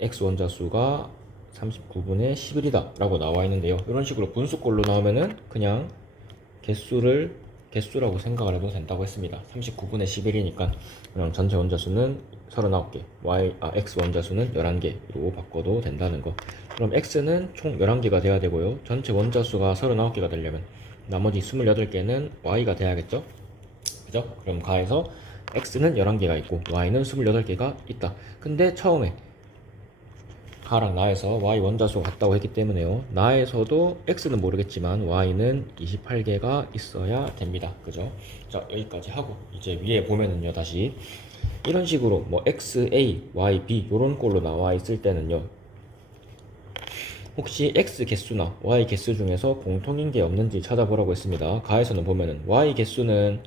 x 원자수가 39분의 11이다 라고 나와 있는데요. 이런 식으로 분수꼴로 나오면은 그냥 개수라고 생각을 해도 된다고 했습니다. 39분의 11이니까 그냥 전체 원자수는 39개, x 원자수는 11개로 바꿔도 된다는 거. 그럼 x는 총 11개가 돼야 되고요. 전체 원자수가 39개가 되려면 나머지 28개는 y가 돼야겠죠? 그죠? 그럼 가에서 x는 11개가 있고 y는 28개가 있다. 근데 처음에 가랑 나에서 y 원자수가 같다고 했기 때문에요. 나에서도 x는 모르겠지만 y는 28개가 있어야 됩니다. 그죠? 자, 여기까지 하고 이제 위에 보면은요, 다시 이런 식으로 뭐 xa, yb 요런 꼴로 나와 있을 때는요, 혹시 x 개수나 y 개수 중에서 공통인 게 없는지 찾아보라고 했습니다. 가에서는 보면은 y 개수는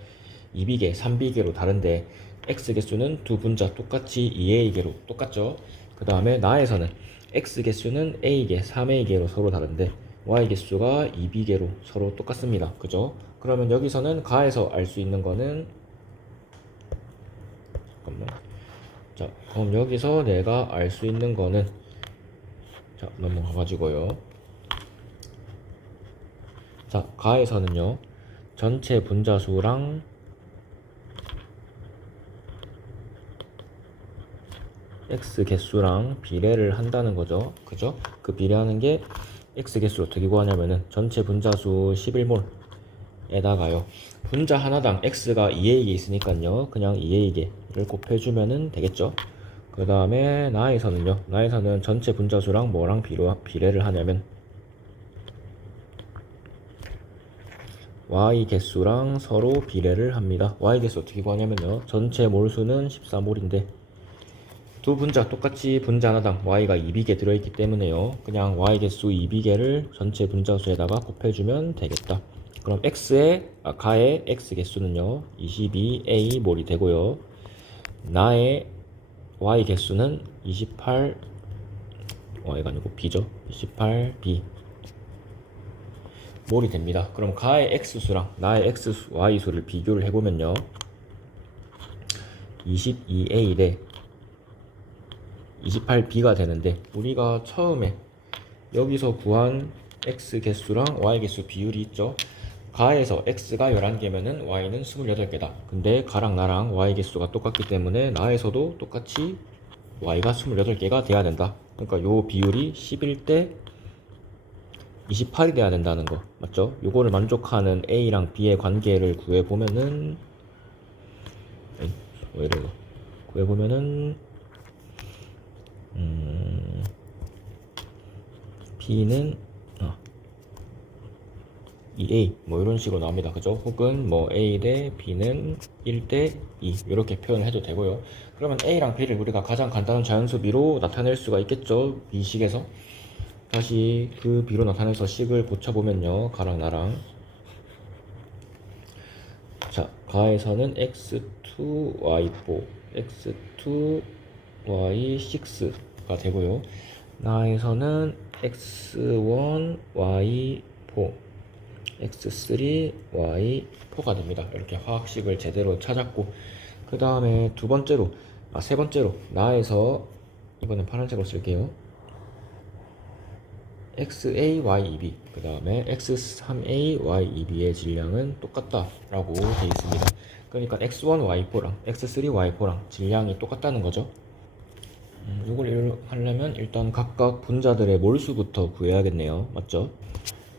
2비계, 3비계로 다른데 x 개수는 두 분자 똑같이 2a계로 똑같죠. 그 다음에 나에서는 x 개수는 a계, 3a계로 서로 다른데 y 개수가 2비계로 서로 똑같습니다. 그죠? 그러면 여기서는 가에서 알 수 있는 거는, 잠깐만. 자, 그럼 여기서 내가 알 수 있는 거는, 자, 넘어가가지고요. 자, 가에서는요, 전체 분자수랑 x 개수랑 비례를 한다는 거죠. 그죠? 그 비례하는 게 x 개수를 어떻게 구하냐면은 전체 분자수 11몰에다가요. 분자 하나당 x가 2a개 있으니까요. 그냥 2a개를 곱해주면은 되겠죠. 그 다음에 나에서는 전체 분자수랑 뭐랑 비례를 하냐면 y 개수랑 서로 비례를 합니다. y 개수 어떻게 구하냐면요. 전체 몰수는 14몰인데 두 분자 똑같이 분자 하나당 y가 2비계 들어있기 때문에요. 그냥 y 개수 2비계를 전체 분자수에다가 곱해주면 되겠다. 그럼 가의 x 개수는요 22a 몰이 되고요. 나의 y 개수는 28, y가 아니고 b죠. 28b 몰이 됩니다. 그럼 가의 x수랑 나의 y수를 비교를 해보면요, 22a 대 28b가 되는데, 우리가 처음에 여기서 구한 x 개수랑 y 개수 비율이 있죠. 가에서 x가 11개면은 y는 28개다. 근데 가랑 나랑 y 개수가 똑같기 때문에 나에서도 똑같이 y가 28개가 돼야 된다. 그러니까 요 비율이 11대 28이 돼야 된다는 거 맞죠? 요거를 만족하는 a랑 b의 관계를 구해보면은, 왜 이래요? 구해보면은 B는 2A 뭐 이런 식으로 나옵니다. 그죠? 혹은 뭐 A 대 B는 1대 2 이렇게 표현을 해도 되고요. 그러면 A랑 B를 우리가 가장 간단한 자연수비로 나타낼 수가 있겠죠. B식에서 다시 그 B로 나타내서 식을 고쳐보면요, 가랑 나랑, 자, 가에서는 x2 y4 x2 y6가 되고요. 나에서는 x1 y4 x3 y4가 됩니다. 이렇게 화학식을 제대로 찾았고, 그 다음에 세 번째로 나에서, 이번엔 파란색으로 쓸게요. xa y2b 그 다음에 x3a y2b의 질량은 똑같다 라고 되어 있습니다. 그러니까 x1 y4랑 x3 y4랑 질량이 똑같다는 거죠. 이걸 하려면 일단 각각 분자들의 몰수부터 구해야겠네요. 맞죠?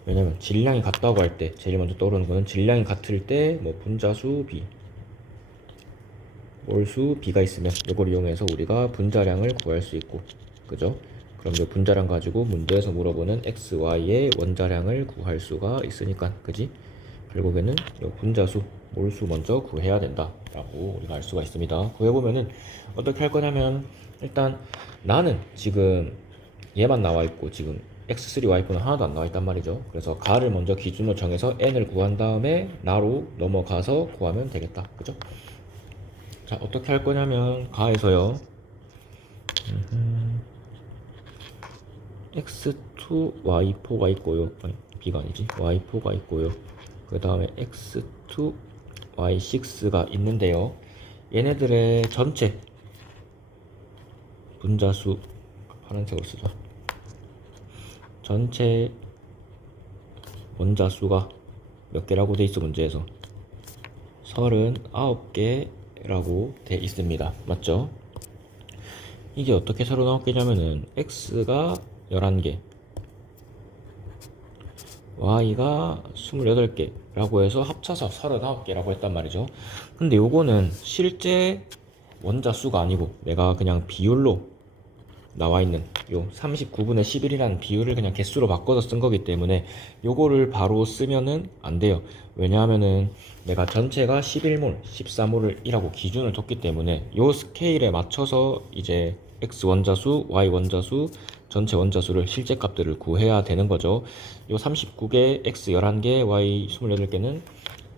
왜냐면 질량이 같다고 할 때 제일 먼저 떠오르는 거는, 질량이 같을 때 뭐 분자수 b, 몰수 b가 있으면 이걸 이용해서 우리가 분자량을 구할 수 있고, 그죠? 그럼 이 분자량 가지고 문제에서 물어보는 x, y의 원자량을 구할 수가 있으니까, 그지? 결국에는 이 분자수, 몰수 먼저 구해야 된다 라고 우리가 알 수가 있습니다. 구해보면은 어떻게 할 거냐면, 일단 나는 지금 얘만 나와 있고 지금 x3, y4는 하나도 안 나와 있단 말이죠. 그래서 가를 먼저 기준으로 정해서 n을 구한 다음에 나로 넘어가서 구하면 되겠다. 그죠? 자, 어떻게 할 거냐면, 가에서요, x2 y4가 있고요. 아니, b가 아니지, y4가 있고요. 그 다음에 x2 y6가 있는데요, 얘네들의 전체 분자수, 파란색으로 쓰죠. 전체 원자수가 몇 개라고 돼 있어, 문제에서? 39개라고 돼 있습니다. 맞죠? 이게 어떻게 39개냐면은 x가 11개, y가 28개 라고 해서 합쳐서 39개라고 했단 말이죠. 근데 요거는 실제 원자수가 아니고 내가 그냥 비율로 나와 있는 요 39분의 11이라는 비율을 그냥 개수로 바꿔서 쓴 거기 때문에 요거를 바로 쓰면은 안 돼요. 왜냐하면은 내가 전체가 11몰, 14몰을 이라고 기준을 뒀기 때문에 요 스케일에 맞춰서 이제 x 원자수, y 원자수, 전체 원자수를 실제 값들을 구해야 되는 거죠. 요 39개, x 11개, y 28개는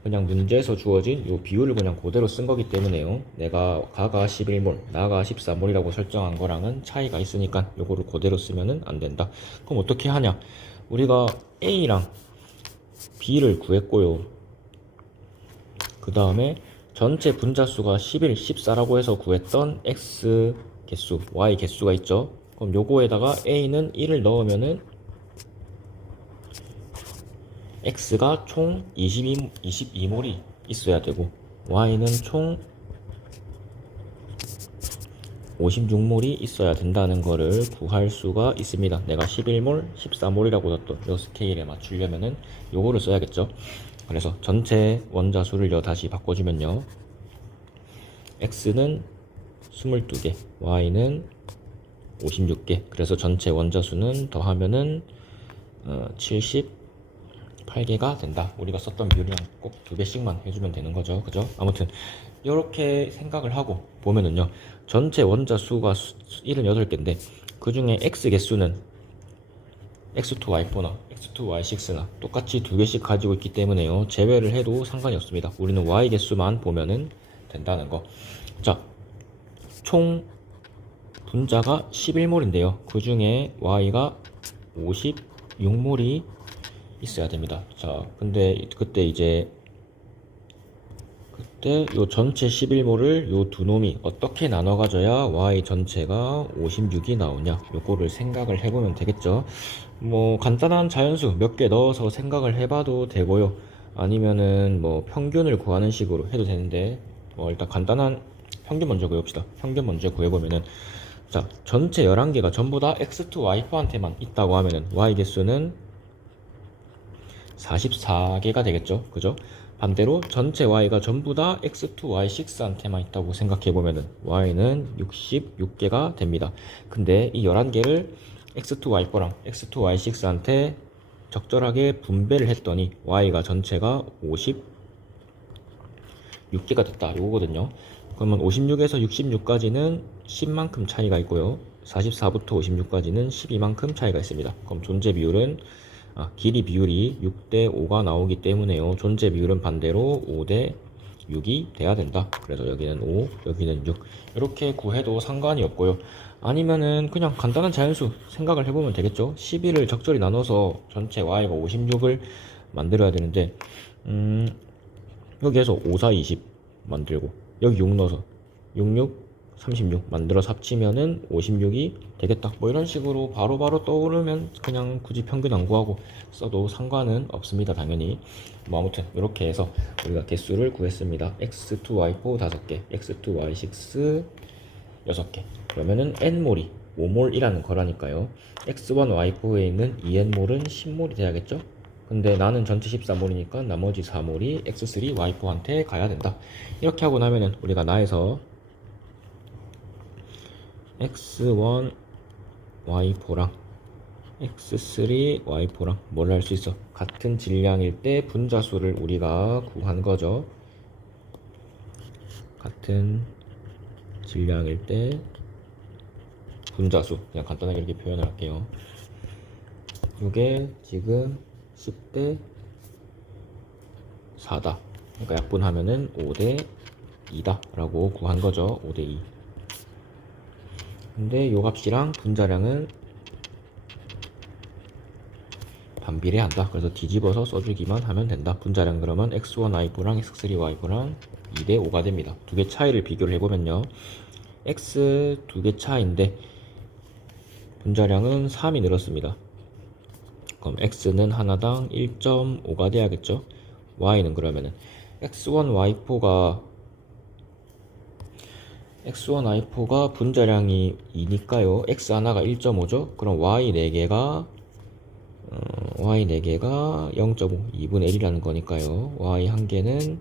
그냥 문제에서 주어진 요 비율을 그냥 그대로 쓴 거기 때문에요. 내가 가가 11몰, 나가 14몰이라고 설정한 거랑은 차이가 있으니까 요거를 그대로 쓰면은 안 된다. 그럼 어떻게 하냐? 우리가 A랑 B를 구했고요. 그 다음에 전체 분자수가 11, 14라고 해서 구했던 X 개수, Y 개수가 있죠. 그럼 요거에다가 A는 1을 넣으면은 X가 총 22몰이 있어야 되고 Y는 총 56몰이 있어야 된다는 거를 구할 수가 있습니다. 내가 11몰, 14몰이라고 뒀던 요 스케일에 맞추려면은 요거를 써야겠죠. 그래서 전체 원자수를요 다시 바꿔주면요, X는 22개, Y는 56개. 그래서 전체 원자수는 더하면은 78개가 된다. 우리가 썼던 비율이랑 꼭 2배씩만 해주면 되는 거죠. 그죠? 아무튼 이렇게 생각을 하고 보면은요, 전체 원자수가 78개인데 그 중에 X 개수는 X2Y4나 X2Y6나 똑같이 2개씩 가지고 있기 때문에요, 제외를 해도 상관이 없습니다. 우리는 Y 개수만 보면은 된다는 거. 자, 총 분자가 11몰인데요 그 중에 Y가 56몰이 있어야 됩니다. 자, 근데 그때 요 전체 11몰을 요 두 놈이 어떻게 나눠 가져야 Y 전체가 56이 나오냐, 요거를 생각을 해보면 되겠죠. 뭐 간단한 자연수 몇 개 넣어서 생각을 해봐도 되고요, 아니면은 뭐 평균을 구하는 식으로 해도 되는데, 일단 간단한 평균 먼저 구해봅시다. 평균 먼저 구해보면은, 자, 전체 11개가 전부 다 X2Y4한테만 있다고 하면은 Y 개수는 44개가 되겠죠. 그죠? 반대로 전체 Y가 전부 다 X2Y6한테만 있다고 생각해보면은 Y는 66개가 됩니다. 근데 이 11개를 X2Y4랑 X2Y6한테 적절하게 분배를 했더니 Y가 전체가 56개가 됐다, 이거거든요. 그러면 56에서 66까지는 10만큼 차이가 있고요, 44부터 56까지는 12만큼 차이가 있습니다. 그럼 존재 비율은 길이 비율이 6대 5가 나오기 때문에요, 존재 비율은 반대로 5대 6이 돼야 된다. 그래서 여기는 5, 여기는 6. 이렇게 구해도 상관이 없고요. 아니면은 그냥 간단한 자연수 생각을 해보면 되겠죠. 11을 적절히 나눠서 전체 Y가 56을 만들어야 되는데, 여기에서 5, 4, 20 만들고 여기 6 넣어서 66, 36 만들어서 합치면은 56이 되겠다. 뭐 이런 식으로 바로바로 떠오르면 그냥 굳이 평균 안 구하고 써도 상관은 없습니다, 당연히. 뭐 아무튼 이렇게 해서 우리가 개수를 구했습니다. X2Y4 5개, X2Y6 6개. 그러면은 N몰이 5몰이라는 거라니까요. X1Y4에 있는 2N몰은 10몰이 돼야겠죠? 근데 나는 전체 14몰이니까 나머지 4몰이 X3Y4한테 가야 된다. 이렇게 하고 나면은 우리가 나에서 X1Y4랑 X3Y4랑 뭘 할 수 있어? 같은 질량일 때 분자수를 우리가 구한 거죠. 같은 질량일 때 분자수, 그냥 간단하게 이렇게 표현을 할게요. 이게 지금 10대 4다. 그러니까 약분하면은 5대 2다 라고 구한 거죠. 5대 2. 근데 요 값이랑 분자량은 반비례한다. 그래서 뒤집어서 써주기만 하면 된다. 분자량 그러면 X1Y4랑 X3Y4랑 2대 5가 됩니다. 두 개 차이를 비교를 해보면요. x 두 개 차이인데 분자량은 3이 늘었습니다. 그럼 x는 하나당 1.5가 돼야겠죠. y는 그러면은 x1, y4가 분자량이 2니까요. x 하나가 1.5죠. 그럼 y 4개가 0.5, 2분의 1이라는 거니까요. y 한 개는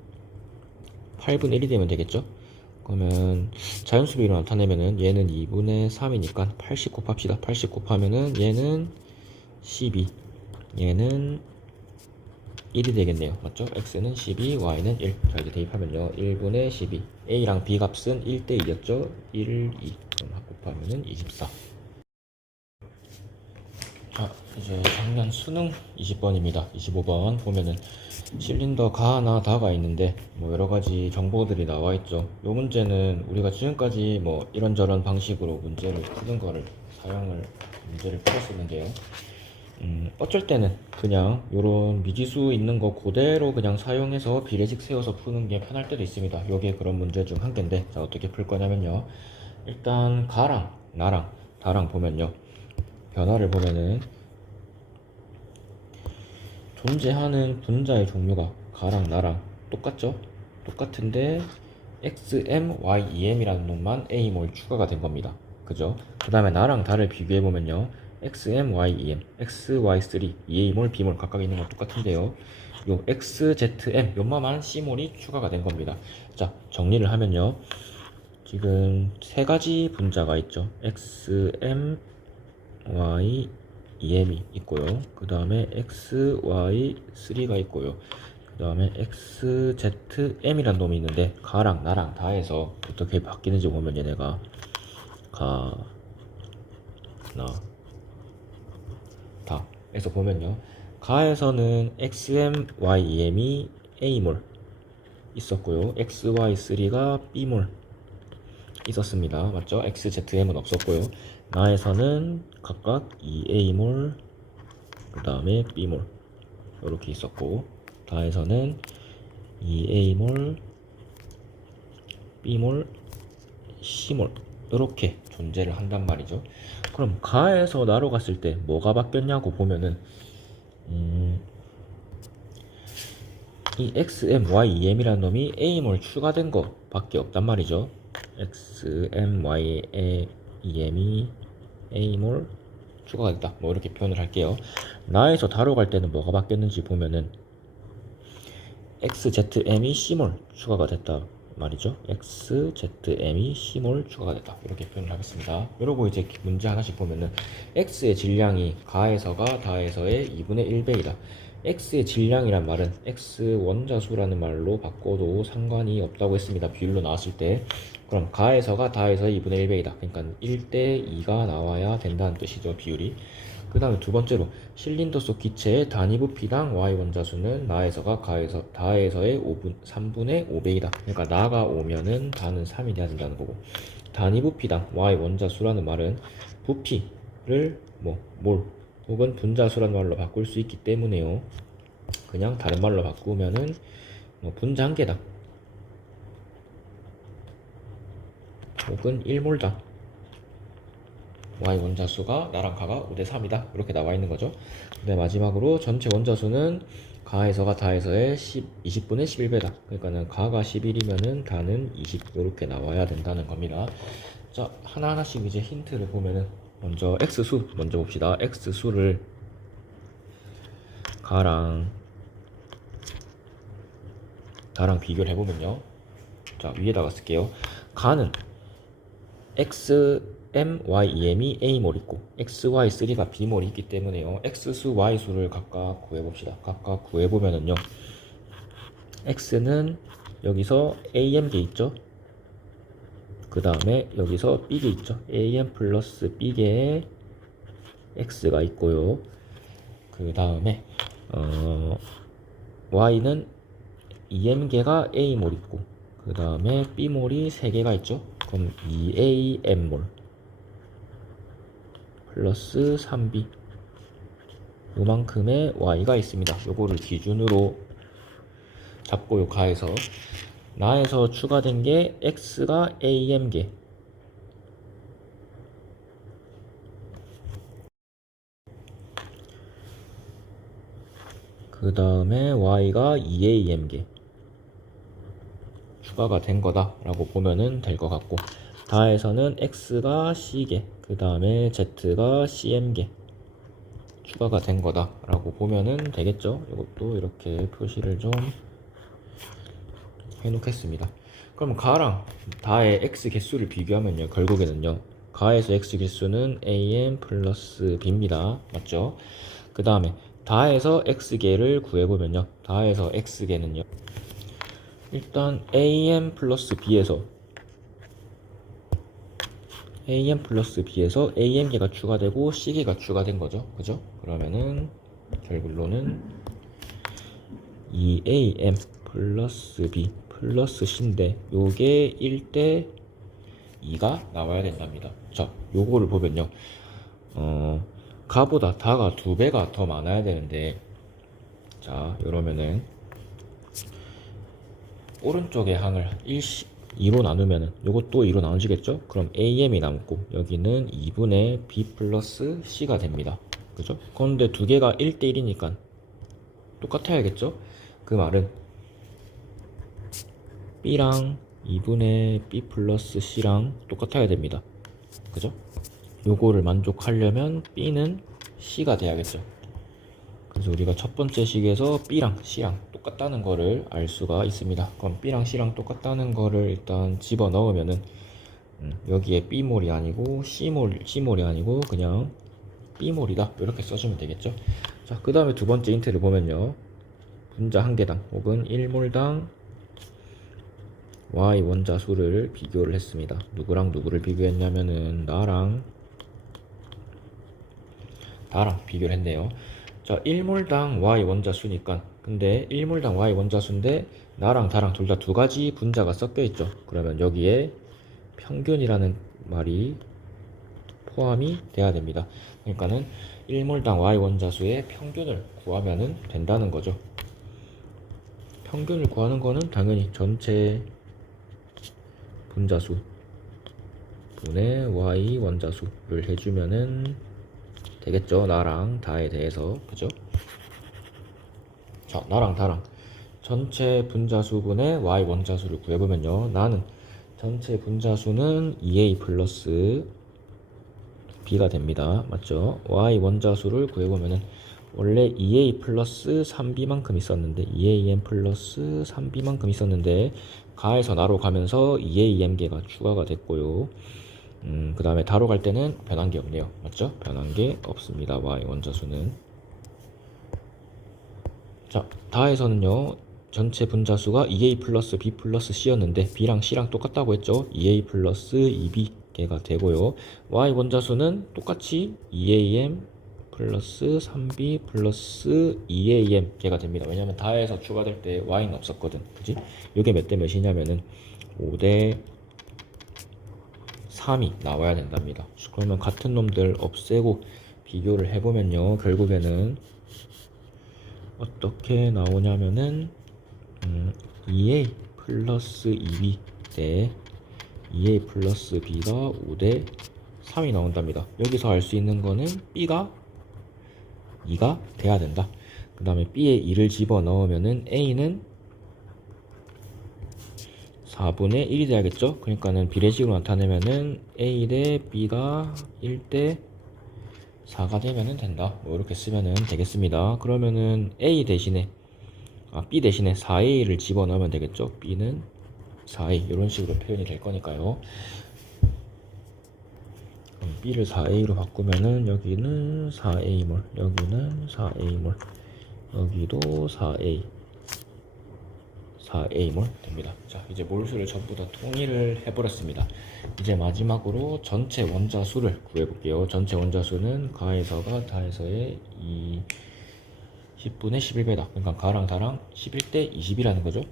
8분의 1이 되면 되겠죠. 그러면 자연수 비로 나타내면은 얘는 2분의 3이니까 80 곱합시다. 80 곱하면은 얘는 12, 얘는 1이 되겠네요. 맞죠? x는 12, y는 1. 자, 이제 대입하면요. 1분의 12. a랑 b 값은 1대 2였죠? 1, 2. 그럼 곱하면은 24. 자, 이제 작년 수능 20번입니다. 25번 보면은 실린더 가 하나 다가 있는데 뭐 여러가지 정보들이 나와 있죠. 요 문제는 우리가 지금까지 뭐 이런저런 방식으로 문제를 푸는 거를 문제를 풀었었는데요. 어쩔 때는 그냥 요런 미지수 있는 거 그대로 그냥 사용해서 비례식 세워서 푸는 게 편할 때도 있습니다. 요게 그런 문제 중 한 개인데, 자, 어떻게 풀 거냐면요. 일단 가랑 나랑 다랑 보면요. 변화를 보면은 존재하는 분자의 종류가 가랑 나랑 똑같죠? 똑같은데 XM, YEM이라는 놈만 A몰 추가가 된 겁니다. 그죠? 그 다음에 나랑 다를 비교해보면요. XM, YEM, XY3, EA몰, B몰 각각 있는 건 똑같은데요. 요 XZM, 요마만 C몰이 추가가 된 겁니다. 자, 정리를 하면요. 지금 세 가지 분자가 있죠. XM, Y, EM이 있고요. 그 다음에 XY3가 있고요. 그 다음에 XZM이란 놈이 있는데 가랑 나랑 다해서 어떻게 바뀌는지 보면 얘네가 가, 나, 다 해서 보면요. 가에서는 XMYEM이 A몰 있었고요. XY3가 B몰 있었습니다. 맞죠? XZM은 없었고요. 나에서는 각각 2A몰, 그 다음에 B몰 이렇게 있었고, 다에서는 2A몰, B몰, C몰 이렇게 존재를 한단 말이죠. 그럼 가에서 나로 갔을 때 뭐가 바뀌었냐고 보면은 이 XM, Y, EM이라는 놈이 A몰 추가된 거 밖에 없단 말이죠. XM, Y, EM이 A몰 추가가 됐다. 뭐 이렇게 표현을 할게요. 나에서 다로 갈 때는 뭐가 바뀌었는지 보면은 XZM이 C몰 추가가 됐다 말이죠. XZM이 C몰 추가가 됐다. 이렇게 표현을 하겠습니다. 이러고 이제 문제 하나씩 보면은 X의 질량이 가에서가 다에서의 2분의 1배이다. X의 질량이란 말은 X 원자수라는 말로 바꿔도 상관이 없다고 했습니다. 비율로 나왔을 때. 그럼 가에서가 다에서의 2분의 1배이다. 그러니까 1대 2가 나와야 된다는 뜻이죠. 비율이. 그 다음에 두 번째로 실린더 속 기체의 단위 부피당 Y 원자수는 나에서가 가에서 다에서의 3분의 5배이다. 그러니까 나가 오면은 다는 3이 돼야 된다는 거고, 단위 부피당 Y 원자수라는 말은 부피를 뭐 몰 혹은 분자수라는 말로 바꿀 수 있기 때문에요. 그냥 다른 말로 바꾸면은 뭐 분자 한 개당 혹은 1몰당 Y 원자수가 나랑 가가 5대3이다. 이렇게 나와 있는 거죠. 근데 마지막으로 전체 원자수는 가에서가 다에서의 20분의 11배다. 그러니까는 가가 11이면은 다는 20 이렇게 나와야 된다는 겁니다. 자, 하나하나씩 이제 힌트를 보면은 먼저 X수 먼저 봅시다. X수를 가랑 나랑 비교를 해보면요. 자, 위에다가 쓸게요. 가는 XM, YEM이 A몰 있고 XY3가 B몰이 있기 때문에요. X수, Y수를 각각 구해봅시다. 각각 구해보면은요. X는 여기서 AM개 있죠. 그 다음에 여기서 B개 있죠. AM 플러스 B개에 X가 있고요. 그 다음에 Y는 EM개가 A몰 있고, 그 다음에 B몰이 3개가 있죠. 그럼 2AM몰 플러스 3B 요만큼의 Y가 있습니다. 요거를 기준으로 잡고 요 가에서 나에서 추가된 게 x가 am개, 그 다음에 y가 2am개 추가가 된 거다 라고 보면은 될 것 같고, 다에서는 x가 c개, 그 다음에 z가 cm개 추가가 된 거다 라고 보면은 되겠죠. 이것도 이렇게 표시를 좀 해놓겠습니다. 그럼 가랑 다의 x 개수를 비교하면요, 결국에는요, 가에서 x 개수는 am 플러스 b입니다. 맞죠? 그 다음에 다에서 x개를 구해보면요, 다에서 x개는요, 일단 am 플러스 b에서 am개가 추가되고 c개가 추가된 거죠. 그죠? 그러면은 결론은 2am 플러스 b 플러스 c인데 요게 1대 2가 나와야 된답니다. 자, 요거를 보면요, 가보다 다가 2배가 더 많아야 되는데, 자, 이러면은 오른쪽의 항을 2로 나누면은 요것도 2로 나눠지겠죠? 그럼 am이 남고 여기는 2분의 b 플러스 c가 됩니다. 그죠? 그런데 두 개가 1대1이니까 똑같아야겠죠? 그 말은 b랑 2분의 b 플러스 c랑 똑같아야 됩니다. 그죠? 요거를 만족하려면 b는 c가 돼야겠죠. 그래서 우리가 첫 번째 식에서 b랑 c랑 똑같다는 거를 알 수가 있습니다. 그럼 b랑 c랑 똑같다는 거를 일단 집어 넣으면은 여기에 b몰이 아니고 c몰이 아니고 그냥 b몰이다 이렇게 써주면 되겠죠. 자, 그 다음에 두 번째 인트를 보면요, 분자 한 개당 혹은 1몰당 y 원자수를 비교를 했습니다. 누구랑 누구를 비교했냐면은 나랑 비교를 했네요. 자, 1몰당 y 원자수니까, 근데 1몰당 y 원자수인데 나랑 다랑 둘 다 두 가지 분자가 섞여 있죠. 그러면 여기에 평균이라는 말이 포함이 돼야 됩니다. 그러니까는 1몰당 y 원자수의 평균을 구하면 된다는 거죠. 평균을 구하는 거는 당연히 전체 분자수 분의 y 원자수를 해주면은 되겠죠. 나랑 다에 대해서. 그죠? 자, 나랑 다랑 전체 분자수분의 y 원자수를 구해보면요, 나는 전체 분자수는 2a 플러스 b가 됩니다. 맞죠? y 원자수를 구해보면은 원래 2a 플러스 3b만큼 있었는데 2am 플러스 3b만큼 있었는데 가에서 나로 가면서 2am개가 추가가 됐고요. 그 다음에 다로 갈 때는 변한 게 없네요. 맞죠? 변한 게 없습니다. y 원자수는. 자, 다에서는요, 전체 분자수가 2a 플러스 b 플러스 c였는데 b랑 c랑 똑같다고 했죠. 2a 플러스 2b 개가 되고요. y 원자수는 똑같이 2am 플러스 3b 플러스 2am 개가 됩니다. 왜냐면 다에서 추가될 때 y는 없었거든. 그지? 이게 몇 대 몇이냐면은 5대 3이 나와야 된답니다. 그러면 같은 놈들 없애고 비교를 해보면요, 결국에는 어떻게 나오냐면은 2a 플러스 2b 대 2a 플러스 b가 5대 3이 나온답니다. 여기서 알 수 있는 거는 b가 2가 돼야 된다. 그 다음에 b에 2를 집어 넣으면은 a는 4분의 1이 돼야겠죠. 그러니까는 비례식으로 나타내면은 a 대 b가 1대 4가 되면은 된다. 뭐 이렇게 쓰면은 되겠습니다. 그러면은 b 대신에 4a를 집어넣으면 되겠죠. b는 4a 이런 식으로 표현이 될 거니까요. b를 4a로 바꾸면은 여기는 4a몰, 여기는 4a몰, 여기도 4a몰 됩니다. 자, 이제 몰수를 전부 다 통일을 해버렸습니다. 이제 마지막으로 전체 원자수를 구해볼게요. 전체 원자수는 가에서가 다에서의 10분의 11배다. 그러니까 가랑 다랑 11대 20이라는 거죠.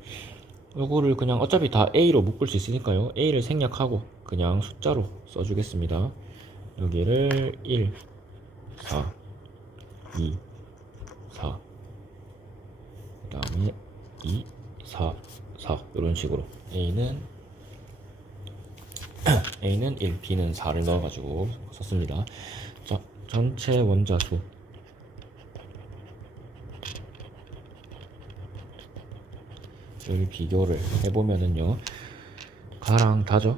요거를 그냥 어차피 다 a로 묶을 수 있으니까요, a를 생략하고 그냥 숫자로 써주겠습니다. 여기를 1, 4, 2, 4, 그 다음에 2, 4, 4 이런 식으로 A는 1, B는 4를 넣어가지고 썼습니다. 자, 전체 원자수 를 비교를 해보면은요, 가랑 다죠.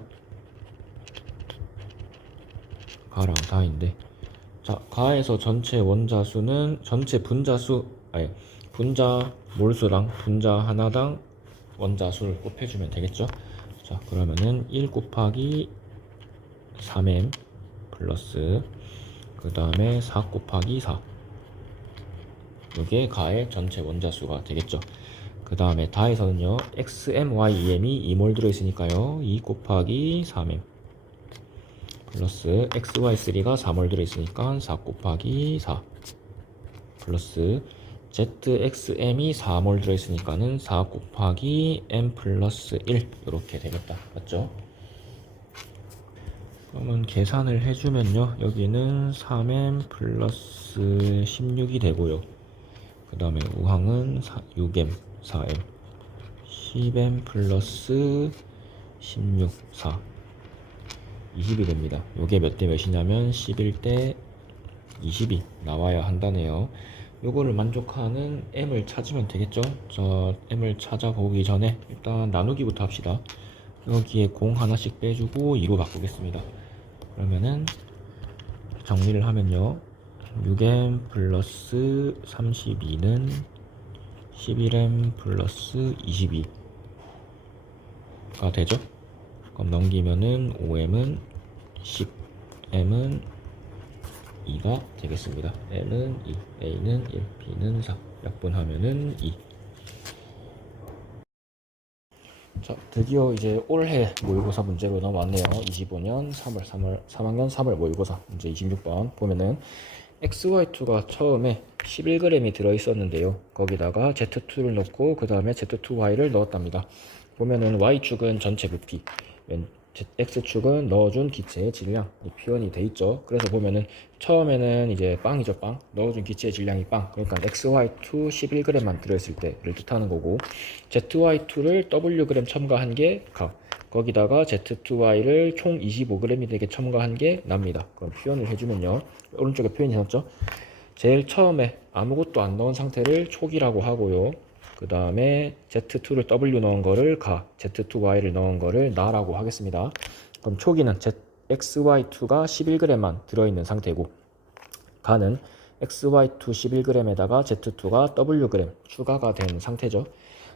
가랑 다인데, 자, 가에서 전체 원자수는 전체 분자수, 아니 분자 몰수랑 분자 하나당 원자수를 곱해주면 되겠죠. 자, 그러면은 1 곱하기 3m 플러스 그 다음에 4 곱하기 4, 이게 가의 전체 원자수가 되겠죠. 그 다음에 다에서는요, XM, YEM이 2몰 들어있으니까요, 2 곱하기 3m 플러스 XY3가 4몰 들어있으니까 4 곱하기 4 플러스 ZXM이 4몰 들어있으니까는 4 곱하기 M 플러스 1 이렇게 되겠다. 맞죠? 그러면 계산을 해주면요, 여기는 3M 플러스 16이 되고요. 그 다음에 우항은 6M, 4M, 10M 플러스 16, 4, 20이 됩니다. 요게 몇 대 몇이냐면 11대 20이 나와야 한다네요. 요거를 만족하는 M을 찾으면 되겠죠. 저 M을 찾아보기 전에 일단 나누기부터 합시다. 여기에 공 하나씩 빼주고 2로 바꾸겠습니다. 그러면은 정리를 하면요, 6M 플러스 32는 11M 플러스 22가 되죠. 그럼 넘기면은 5M은 10, M은 2가 되겠습니다. M은 2, A는 1, B는 4, 약분하면은 2. 자, 드디어 이제 올해 모의고사 문제로 넘어왔네요. 25년 3학년 3월 모의고사 문제 26번 보면은 XY2가 처음에 11g이 들어있었는데요. 거기다가 Z2를 넣고 그 다음에 Z2Y를 넣었답니다. 보면은 Y축은 전체 부피, X축은 넣어준 기체의 질량, 이 표현이 돼 있죠. 그래서 보면은 처음에는 이제 빵이죠, 빵. 넣어준 기체의 질량이 빵. 그러니까 XY2 11g만 들어있을 때를 뜻하는 거고, ZY2를 Wg 첨가한 게 각. 거기다가 Z2Y를 총 25g이 되게 첨가한 게 납니다. 그럼 표현을 해주면요, 오른쪽에 표현이 해놨죠. 제일 처음에 아무것도 안 넣은 상태를 촉이라고 하고요. 그 다음에 Z2를 W 넣은 거를 가, Z2Y를 넣은 거를 나라고 하겠습니다. 그럼 초기는 XY2가 11g만 들어있는 상태고, 가는 XY2 11g에다가 Z2가 Wg 추가가 된 상태죠.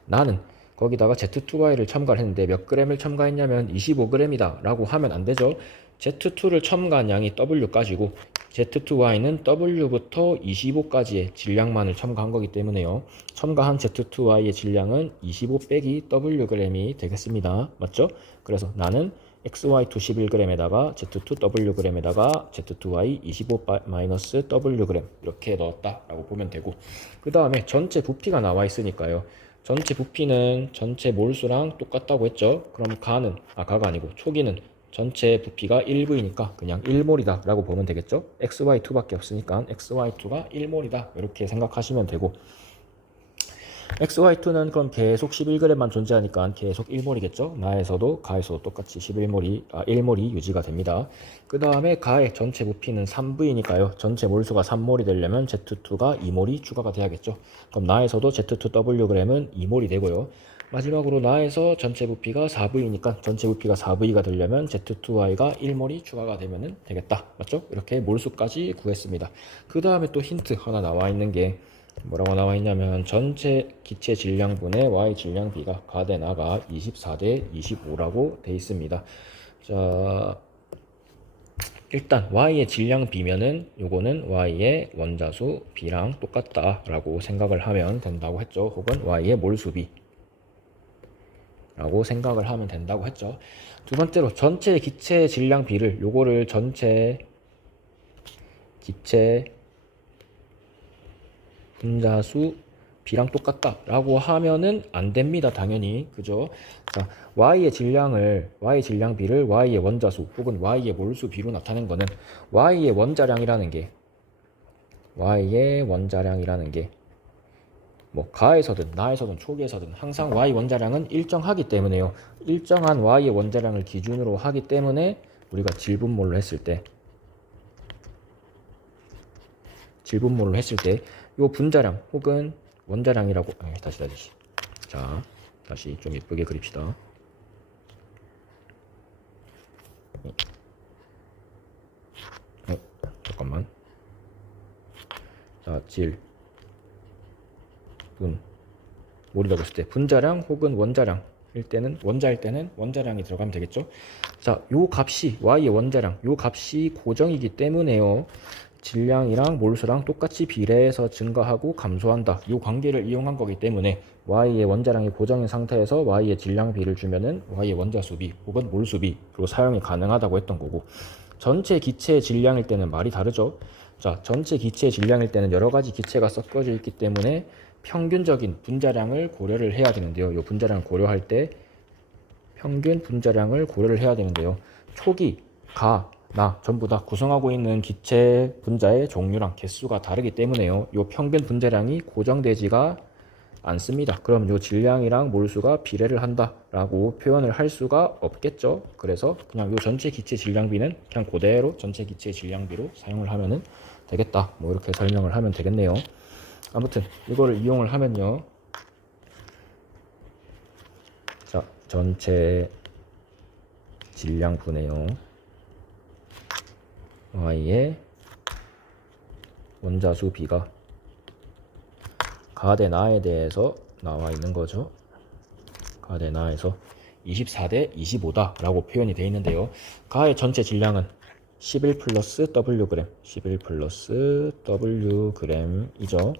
나는 거기다가 Z2Y를 첨가를 했는데 몇 g을 첨가했냐면 25g이다 라고 하면 안 되죠. Z2를 첨가한 양이 W까지고 Z2Y는 W부터 25까지의 질량만을 첨가한 거기 때문에요. 첨가한 Z2Y의 질량은 25 빼기 Wg이 되겠습니다. 맞죠? 그래서 나는 XY2 11g에다가 Z2 Wg에다가 Z2Y 25 마이너스 Wg 이렇게 넣었다 라고 보면 되고, 그 다음에 전체 부피가 나와 있으니까요, 전체 부피는 전체 몰수랑 똑같다고 했죠. 그럼 가가 아니고 초기는 전체 부피가 1V니까 그냥 1몰이다 라고 보면 되겠죠. XY2밖에 없으니까 XY2가 1몰이다 이렇게 생각하시면 되고, XY2는 그럼 계속 11g만 존재하니까 계속 1몰이겠죠. 나에서도 가에서도 똑같이 1몰이 유지가 됩니다. 그 다음에 가의 전체 부피는 3V니까요. 전체 몰수가 3몰이 되려면 Z2가 2몰이 추가가 돼야겠죠. 그럼 나에서도 Z2Wg은 2몰이 되고요. 마지막으로 나에서 전체 부피가 4V니까 전체 부피가 4V가 되려면 Z2Y가 1몰이 추가가 되면 되겠다. 맞죠? 이렇게 몰수까지 구했습니다. 그 다음에 또 힌트 하나 나와 있는 게 뭐라고 나와 있냐면, 전체 기체 질량분의 Y 질량 비가 가대 나가 24대 25라고 돼 있습니다. 자, 일단 Y의 질량 비면은 요거는 Y의 원자수 비랑 똑같다 라고 생각을 하면 된다고 했죠. 혹은 Y의 몰수비 라고 생각을 하면 된다고 했죠. 두 번째로 전체 기체 질량 비를, 요거를 전체 기체 분자수 B랑 똑같다 라고 하면은 안 됩니다. 당연히. 그죠? 자, Y의 질량 B를 Y의 원자수 혹은 Y의 몰수 B로 나타낸 거는 Y의 원자량이라는 게 뭐 가에서든 나에서든 초기에서든 항상 y 원자량은 일정하기 때문에요. 일정한 y의 원자량을 기준으로 하기 때문에 우리가 질분몰로 했을 때 요 분자량 혹은 원자량이라고 다시 자, 다시 좀 예쁘게 그립시다. 잠깐만. 자, 몰이라고 했을 때 분자량 혹은 원자량일 때는 원자일 때는 원자량이 들어가면 되겠죠. 자, 요 값이 y의 원자량, 요 값이 고정이기 때문에요. 질량이랑 몰수랑 똑같이 비례해서 증가하고 감소한다. 이 관계를 이용한 거기 때문에 y의 원자량이 고정인 상태에서 y의 질량비를 주면은 y의 원자수비 혹은 몰수비로 사용이 가능하다고 했던 거고, 전체 기체의 질량일 때는 말이 다르죠. 자, 전체 기체의 질량일 때는 여러 가지 기체가 섞여져 있기 때문에 평균적인 분자량을 고려를 해야 되는데요. 이 분자량을 고려할 때 평균 분자량을 고려를 해야 되는데요. 초기, 가, 나 전부 다 구성하고 있는 기체 분자의 종류랑 개수가 다르기 때문에요. 이 평균 분자량이 고정되지가 않습니다. 그럼 이 질량이랑 몰수가 비례를 한다라고 표현을 할 수가 없겠죠. 그래서 그냥 이 전체 기체 질량비는 그냥 그대로 전체 기체 질량비로 사용을 하면 되겠다. 뭐 이렇게 설명을 하면 되겠네요. 아무튼 이거를 이용을 하면요. 자, 전체 질량분해요. y의 원자수 비가 가 대 나에 대해서 나와 있는 거죠. 가 대 나에서 24대 25다 라고 표현이 되어 있는데요. 가의 전체 질량은 11 플러스 Wg 11 플러스 Wg이죠.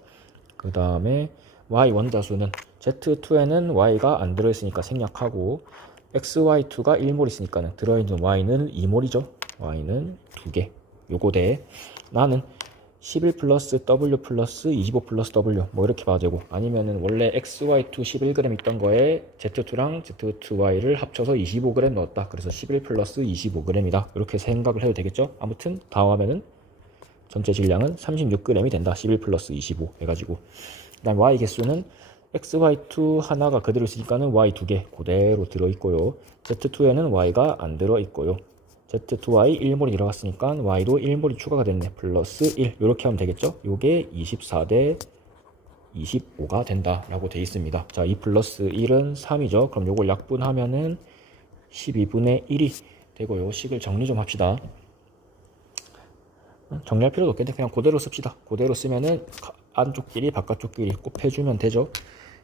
그 다음에 y 원자수는 Z2에는 y가 안 들어있으니까 생략하고, XY2가 1몰 있으니까 들어있는 y는 2몰이죠. y는 2개. 요거 대 나는 11 플러스 W 플러스 25 플러스 W 뭐 이렇게 봐도 되고, 아니면은 원래 XY2 11g 있던 거에 Z2랑 Z2Y를 합쳐서 25g 넣었다. 그래서 11 플러스 25g이다. 이렇게 생각을 해도 되겠죠. 아무튼 다음하면은 전체 질량은 36g이 된다. 11 플러스 25 해가지고. 그 다음 Y 개수는 XY2 하나가 그대로 있으니까는 Y 2개 그대로 들어있고요. Z2에는 Y가 안 들어있고요. Z2Y 1몰이 들어갔으니까 Y도 1몰이 추가가 됐네. 플러스 1 이렇게 하면 되겠죠. 요게 24대 25가 된다 라고 되어 있습니다. 자, 2 플러스 1은 3이죠. 그럼 요걸 약분하면은 12분의 1이 되고요. 식을 정리 좀 합시다. 정리할 필요도 없겠네. 그냥 그대로 씁시다. 그대로 쓰면은 안쪽끼리 바깥쪽끼리 곱해주면 되죠.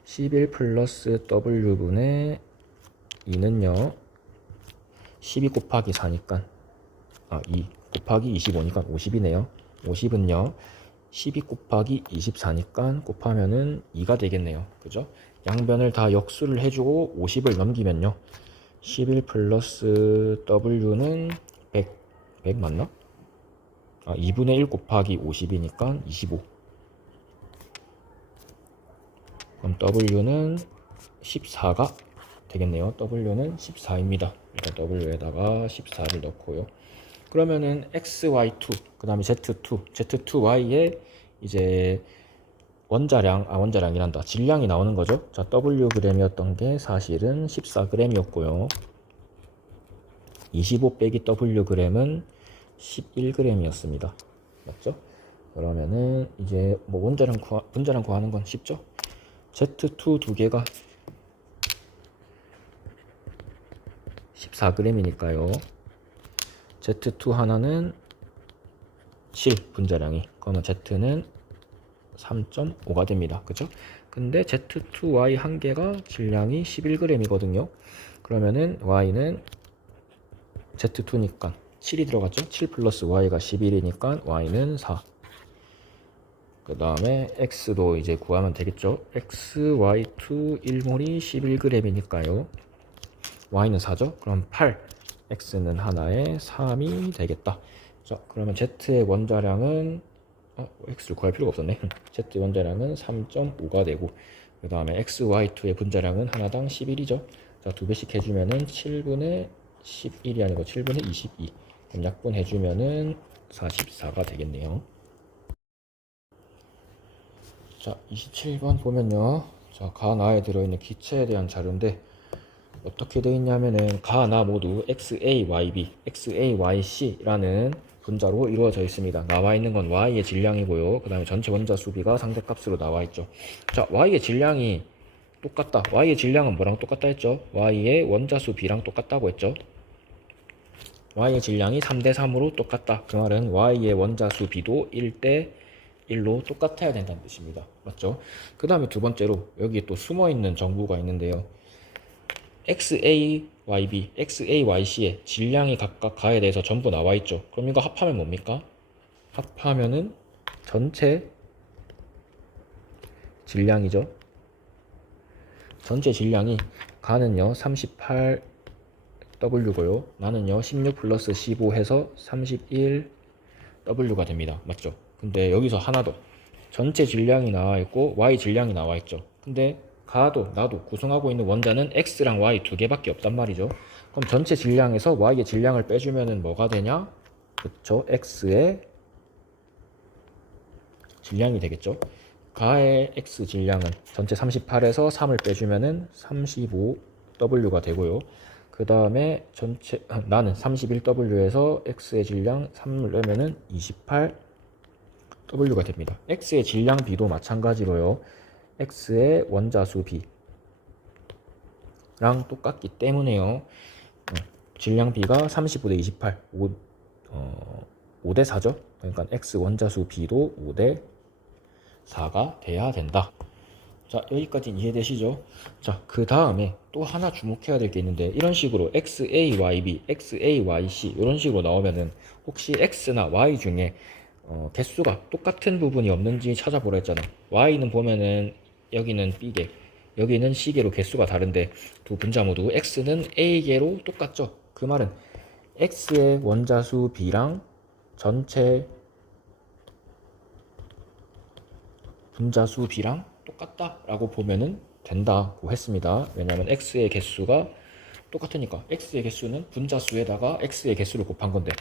11 플러스 W분의 2는요 12 곱하기 4니까 2 곱하기 25니까 50이네요 50은요 12 곱하기 24니까 곱하면은 2가 되겠네요. 그죠? 양변을 다 역수를 해주고 50을 넘기면요 11 플러스 W는 100 맞나? 2분의 1 곱하기 50이니까 25. 그럼 W는 14가 되겠네요. W는 14입니다. 일단 W에다가 14를 넣고요. 그러면은 XY2, 그 다음에 Z2, Z2Y의 이제 원자량이란다. 질량이 나오는 거죠. 자, Wg이었던 게 사실은 14g이었고요. 25 빼기 Wg은 11g이었습니다. 맞죠? 그러면은 이제 뭐 분자량 구하는 건 쉽죠? Z2 두 개가 14g이니까요. Z2 하나는 7 분자량이. 그러면 Z는 3.5가 됩니다. 그죠? 근데 Z2Y 한 개가 질량이 11g이거든요. 그러면은 Y는 Z2니까 7이 들어갔죠? 7 플러스 Y가 11이니까 Y는 4. 그 다음에 X도 이제 구하면 되겠죠? XY2 1몰이 11g이니까요. Y는 4죠? 그럼 8. X는 하나에 3이 되겠다. 자, 그러면 Z의 원자량은 X를 구할 필요가 없었네. Z 원자량은 3.5가 되고, 그 다음에 XY2의 분자량은 하나당 11이죠. 자, 두 배씩 해주면은 7분의 11이 아니고 7분의 22. 그럼 약분해주면은 44가 되겠네요. 자, 27번 보면요. 자, 가나에 들어있는 기체에 대한 자료인데 어떻게 되어 있냐면은 가나 모두 XAYB, XAYC라는 분자로 이루어져 있습니다. 나와 있는 건 Y의 질량이고요. 그 다음에 전체 원자 수비가 상대값으로 나와 있죠. 자, Y의 질량이 똑같다. Y의 질량은 뭐랑 똑같다 했죠? Y의 원자수 B랑 똑같다고 했죠. Y의 질량이 3대3으로 똑같다. 그 말은 Y의 원자수 B도 1대1로 똑같아야 된다는 뜻입니다. 맞죠? 그 다음에 두 번째로 여기 또 숨어있는 정보가 있는데요. XAYB, XAYC의 질량이 각각 가에 대해서 전부 나와 있죠. 그럼 이거 합하면 뭡니까? 합하면은 전체 질량이죠. 전체 질량이 가는요 38W고요. 나는요 16 플러스 15 해서 31W가 됩니다. 맞죠? 근데 여기서 하나 더. 전체 질량이 나와 있고 Y 질량이 나와 있죠. 근데 가도 나도 구성하고 있는 원자는 X랑 Y 두 개밖에 없단 말이죠. 그럼 전체 질량에서 Y의 질량을 빼주면은 뭐가 되냐? 그쵸? X의 질량이 되겠죠. 가의 X 질량은 전체 38에서 3을 빼주면은 35W가 되고요. 그 다음에 전체 나는 31W에서 X의 질량 3을 내면은 28W가 됩니다. X의 질량 B도 마찬가지로요. X의 원자수 B랑 똑같기 때문에요. 질량 B가 35대 28, 5대 4죠. 그러니까 X 원자수 B도 5대 4가 돼야 된다. 자, 여기까지 이해되시죠? 자, 그 다음에 또 하나 주목해야 될 게 있는데 이런 식으로 XAYB, XAYC 이런 식으로 나오면은 혹시 X나 Y 중에 개수가 똑같은 부분이 없는지 찾아보라 했잖아. Y는 보면은 여기는 B개, 여기는 C개로 개수가 다른데 두 분자 모두 X는 A개로 똑같죠. 그 말은 X의 원자수 B랑 전체 분자수 B랑 똑같다 라고 보면은 된다고 했습니다. 왜냐하면 X의 개수가 똑같으니까. X의 개수는 분자수에다가 X의 개수를 곱한 건데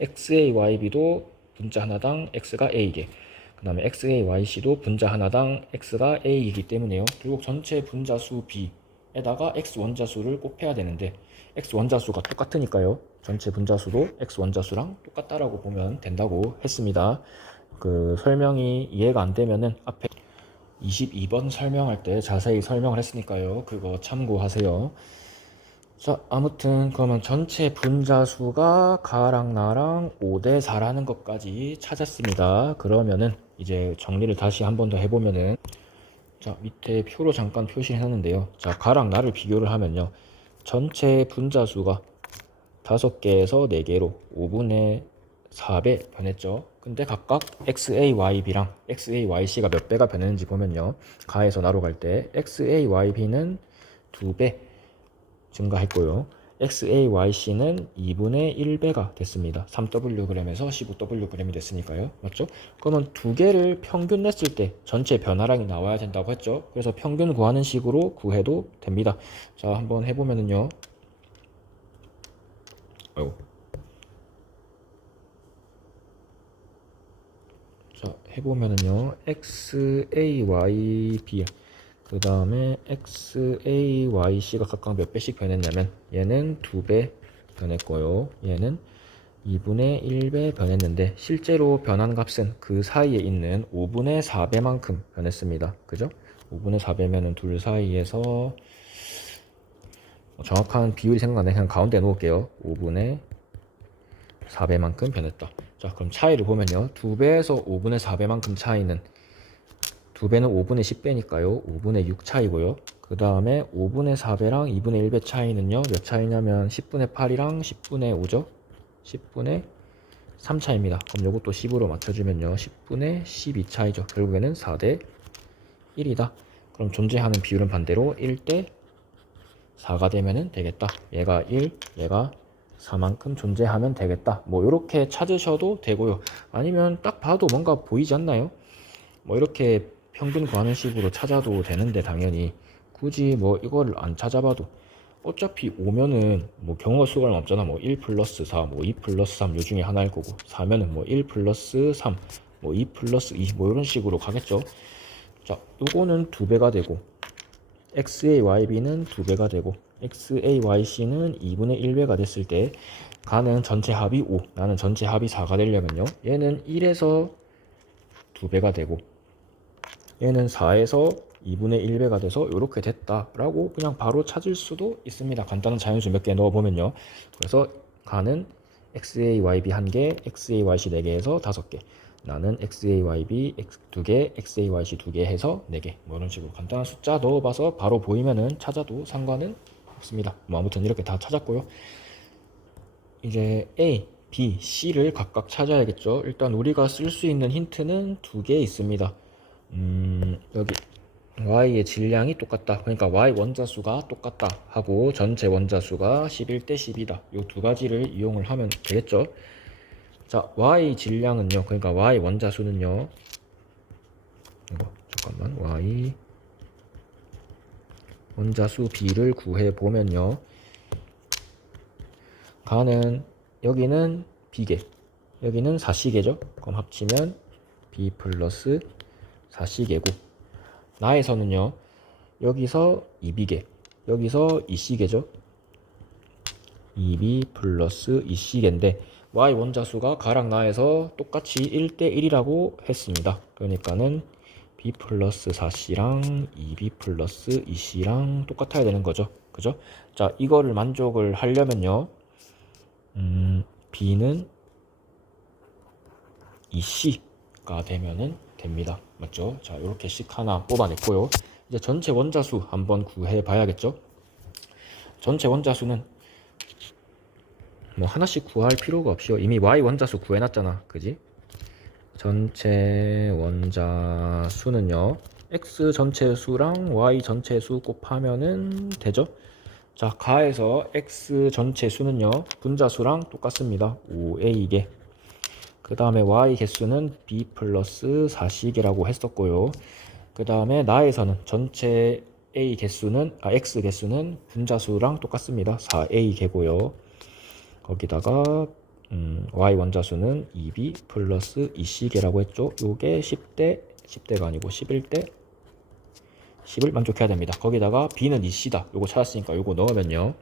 XAYB도 분자 하나당 X가 A개, 그 다음에 XAYC도 분자 하나당 X가 A이기 때문에요. 결국 전체 분자수 B에다가 X 원자수를 곱해야 되는데 X 원자수가 똑같으니까요. 전체 분자수도 X 원자수랑 똑같다라고 보면 된다고 했습니다. 그 설명이 이해가 안 되면은 앞에 22번 설명할 때 자세히 설명을 했으니까요. 그거 참고하세요. 자, 아무튼 그러면 전체 분자수가 가랑 나랑 5대 4라는 것까지 찾았습니다. 그러면은 이제 정리를 다시 한 번 더 해보면은, 자, 밑에 표로 잠깐 표시해놨는데요. 자, 가랑 나를 비교를 하면요. 전체 분자수가 5개에서 4개로 5분의 4배 변했죠. 근데 각각 XAYB랑 XAYC가 몇 배가 변했는지 보면요. 가에서 나로 갈 때 XAYB는 2배 증가했고요. XAYC는 2분의 1배가 됐습니다. 3Wg에서 15Wg이 됐으니까요. 맞죠? 그러면 두 개를 평균 냈을 때 전체 변화량이 나와야 된다고 했죠. 그래서 평균 구하는 식으로 구해도 됩니다. 자, 한번 해보면은요. 자, 해보면은요. XAYB 그 다음에 XAYC가 각각 몇 배씩 변했냐면 얘는 2배 변했고요. 얘는 2분의 1배 변했는데 실제로 변한 값은 그 사이에 있는 5분의 4배만큼 변했습니다. 그죠? 5분의 4배면은 둘 사이에서 정확한 비율이 생각 안 나요. 그냥 가운데 놓을게요. 5분의 4배만큼 변했다. 자, 그럼 차이를 보면요. 2배에서 5분의 4배만큼 차이는 2배는 5분의 10배니까요. 5분의 6 차이고요. 그 다음에 5분의 4배랑 2분의 1배 차이는요. 몇 차이냐면 10분의 8이랑 10분의 5죠. 10분의 3 차이입니다. 그럼 이것도 10으로 맞춰주면요. 10분의 12 차이죠. 결국에는 4대 1이다. 그럼 존재하는 비율은 반대로 1대 4가 되면 되겠다. 얘가 1, 얘가 4만큼 존재하면 되겠다. 뭐 이렇게 찾으셔도 되고요. 아니면 딱 봐도 뭔가 보이지 않나요? 뭐 이렇게 평균 구하는 식으로 찾아도 되는데 당연히 굳이 뭐 이거를 안 찾아봐도 어차피 오면은 뭐 경우가 수가 얼마 없잖아. 뭐 1 플러스 4, 뭐 2 플러스 3 요 중에 하나일 거고 4면은 뭐 1 플러스 3, 뭐 2 플러스 2 뭐 이런 식으로 가겠죠. 자, 요거는 2배가 되고 XAYB는 2배가 되고 XAYC는 2분의 1배가 됐을 때 가는 전체 합이 5, 나는 전체 합이 4가 되려면요, 얘는 1에서 2배가 되고 얘는 4에서 2분의 1배가 돼서 이렇게 됐다라고 그냥 바로 찾을 수도 있습니다. 간단한 자연수 몇 개 넣어보면요. 그래서 가는 XAYB 1개, XAYC 4개에서 5개, 나는 XAYB 2개, XAYC 2개 해서 4개, 뭐 이런 식으로 간단한 숫자 넣어봐서 바로 보이면은 찾아도 상관은 없습니다. 뭐 아무튼 이렇게 다 찾았고요. 이제 A, B, C를 각각 찾아야겠죠. 일단 우리가 쓸 수 있는 힌트는 2개 있습니다. 여기 Y의 질량이 똑같다, 그러니까 Y 원자수가 똑같다 하고 전체 원자수가 11대 10이다, 이 두 가지를 이용을 하면 되겠죠. 자, Y 질량은요, 그러니까 Y 원자수는요, 이거 잠깐만, Y 원자수 B를 구해보면요, 가는 여기는 B개, 여기는 4C개죠. 그럼 합치면 B 플러스 4C개고, 나에서는요, 여기서 2B개, 여기서 2C개죠. 2B 플러스 2C개인데 Y 원자수가 가랑 나에서 똑같이 1대1이라고 했습니다. 그러니까는 B 플러스 4C랑 2B 플러스 2C랑 똑같아야 되는 거죠. 그죠? 자, 이거를 만족을 하려면요, B는 2C가 되면은 됩니다. 맞죠? 자, 이렇게 씩 하나 뽑아냈고요. 이제 전체 원자수 한번 구해 봐야겠죠? 전체 원자수는 뭐 하나씩 구할 필요가 없이요, 이미 Y 원자수 구해놨잖아. 그지? 전체 원자수는요, X 전체 수랑 Y 전체 수 곱하면은 되죠? 자, 가에서 X 전체 수는요, 분자수랑 똑같습니다. 5A개. 그 다음에 Y 개수는 B 플러스 4C개라고 했었고요. 그 다음에 나에서는 전체 A 개수는, X 개수는 분자수랑 똑같습니다. 4A개고요. 거기다가 Y 원자수는 2B 플러스 2C개라고 했죠. 요게 10대가 아니고 11대 10을 만족해야 됩니다. 거기다가 B는 2C다. 요거 찾았으니까 요거 넣으면요,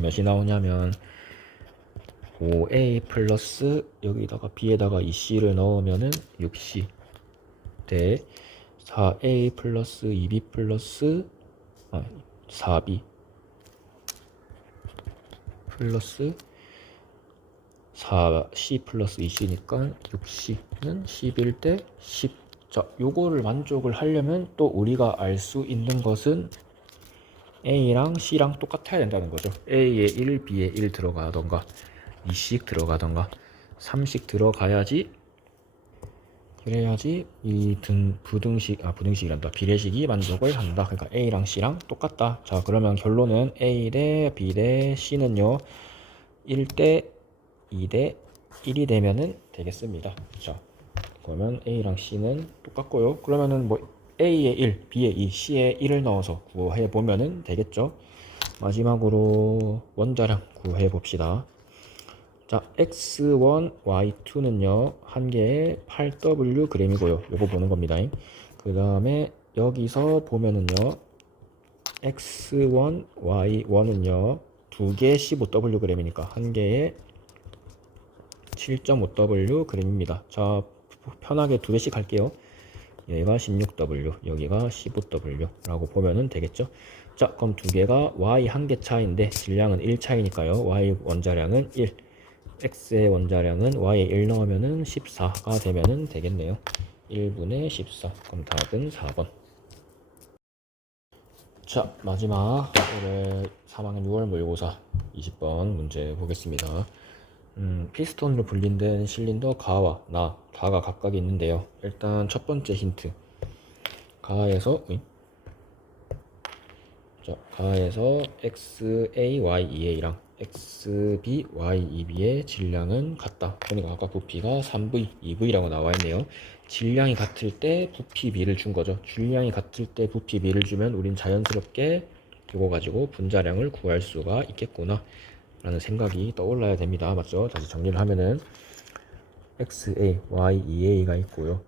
몇이 나오냐면 5A 플러스 여기다가 B에다가 2C를 넣으면은 6C 대 4A 플러스 2B 플러스 4B 플러스 4C 플러스 2C니까 6C는 11대 10. 자, 요거를 만족을 하려면 또 우리가 알 수 있는 것은 A랑 C랑 똑같아야 된다는 거죠. A에 1, B에 1 들어가던가 2씩 들어가던가 3씩 들어가야지, 그래야지 이 부등식이란다, 비례식이 만족을 한다. 그러니까 A랑 C랑 똑같다. 자, 그러면 결론은 A 대 B 대 C는요 1대 2대 1이 되면은 되겠습니다. 자, 그러면 A랑 C는 똑같고요. 그러면은 뭐 A에 1, B에 2, C에 1을 넣어서 구해 보면은 되겠죠. 마지막으로 원자량 구해 봅시다. 자, X1, Y2는요 한 개에 8W g이고요. 요거 보는 겁니다. 그 다음에 여기서 보면은요 X1, Y1은요 두 개 15W g이니까 한 개에 7.5W g입니다. 자, 편하게 두 개씩 할게요. 여기가 16W, 여기가 15W 라고 보면은 되겠죠. 자, 그럼 두 개가 Y 한 개 차이인데 질량은 1 차이니까요, Y 원자량은 1, X의 원자량은 Y에 1 넣으면은 14가 되면은 되겠네요. 1분의 14. 그럼 답은 4번. 자, 마지막 올해 3학년 6월 모의고사 20번 문제 보겠습니다. 피스톤으로 분린된 실린더 가와 나, 가가 각각 있는데요. 일단 첫 번째 힌트. 가에서 XAYEA랑 XBYEB의 질량은 같다. 그러니까 아까 부피가 3V, 2V라고 나와 있네요. 질량이 같을 때 부피 B를 준 거죠. 질량이 같을 때 부피 B를 주면 우린 자연스럽게 이거 가지고 분자량을 구할 수가 있겠구나 라는 생각이 떠올라야 됩니다. 맞죠? 다시 정리를 하면은 XA, YEA가 있고요.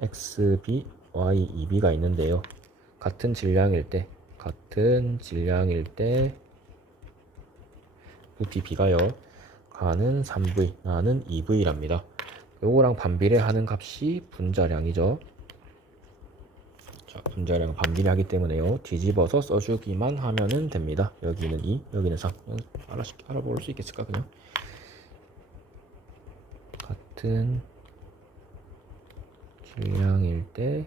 xb, y2b가 있는데요. 같은 질량일 때 부피 b가요. 가는 3v, 나는 2v랍니다. 요거랑 반비례하는 값이 분자량이죠. 자, 분자량 반비례하기 때문에요. 뒤집어서 써주기만 하면은 됩니다. 여기는 2, 여기는 3. 알아볼 수 있겠을까 그냥. 같은 질량일 때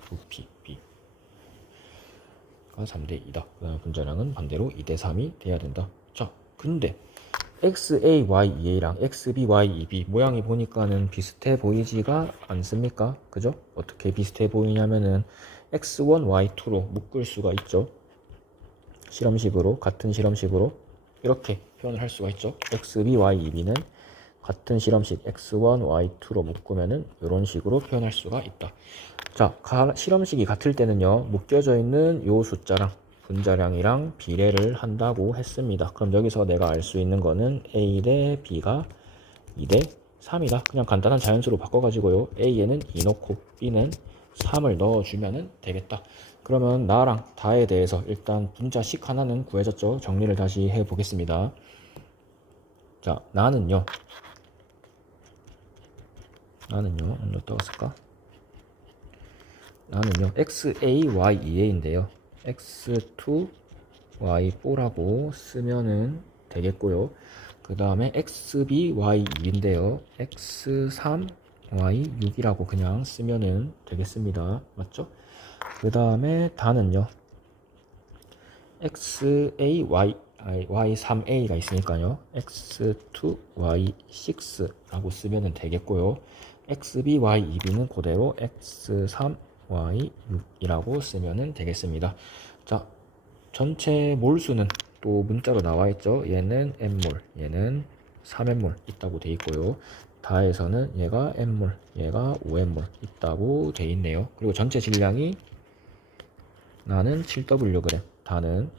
부피 B가 3대 2다. 그다음 분자량은 반대로 2대 3이 돼야 된다. 자, 근데 XA, YEA랑 XB, YEB 모양이 보니까는 비슷해 보이지가 않습니까? 그죠? 어떻게 비슷해 보이냐면은 X1, Y2로 묶을 수가 있죠. 실험식으로, 같은 실험식으로 이렇게 표현을 할 수가 있죠. XB, YEB는 같은 실험식 X1, Y2로 묶으면은 이런 식으로 표현할 수가 있다. 자, 실험식이 같을 때는요, 묶여져 있는 요 숫자랑 분자량이랑 비례를 한다고 했습니다. 그럼 여기서 내가 알 수 있는 거는 A 대 B가 2대 3이다. 그냥 간단한 자연수로 바꿔가지고요, A에는 2 넣고 B는 3을 넣어주면 되겠다. 그러면 나랑 다에 대해서 일단 분자식 하나는 구해졌죠. 정리를 다시 해보겠습니다. 자, 나는요 어디다가 쓸까? 나는요 XA, YEA인데요 X2, Y4라고 쓰면은 되겠고요. 그 다음에 XB, Y2인데요 X3, Y6이라고 그냥 쓰면은 되겠습니다. 맞죠? 그 다음에 단은요 XA, Y3A가 있으니까요 X2, Y6라고 쓰면은 되겠고요. XB, Y2B는 그대로 X3, Y6이라고 쓰면 되겠습니다. 자, 전체 몰수는 또 문자로 나와 있죠. 얘는 N몰, 얘는 3N몰 있다고 돼 있고요. 다에서는 얘가 N몰, 얘가 5N몰 있다고 돼 있네요. 그리고 전체 질량이 나는 7Wg, 다는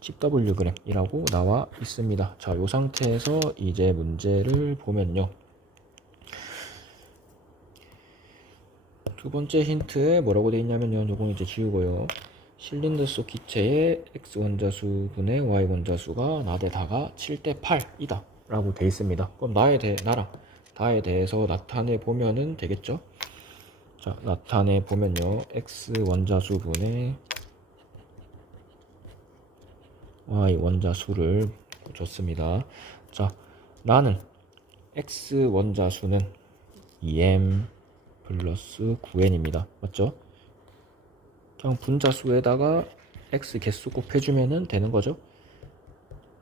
10Wg이라고 나와 있습니다. 자, 이 상태에서 이제 문제를 보면요. 두 번째 힌트에 뭐라고 되어 있냐면요. 요건 이제 지우고요. 실린더 속 기체의 X 원자수 분의 Y 원자수가 나 대 다가 7대 8이다 라고 되어 있습니다. 그럼 나랑 다에 대해서 나타내 보면은 되겠죠. 자, 나타내 보면요. X 원자수 분의 Y 원자수를 줬습니다. 자, 나는 X 원자수는 2m 플러스 9n입니다. 맞죠? 그냥 분자수에다가 x 개수 곱해주면 되는 거죠.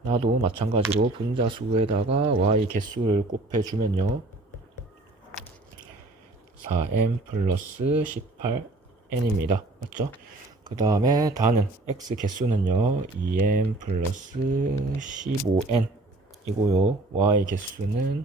나도 마찬가지로 분자수에다가 y 개수를 곱해주면요 4m 플러스 18n입니다. 맞죠? 그 다음에 다는 x 개수는요 2m 플러스 15n 이고요. y 개수는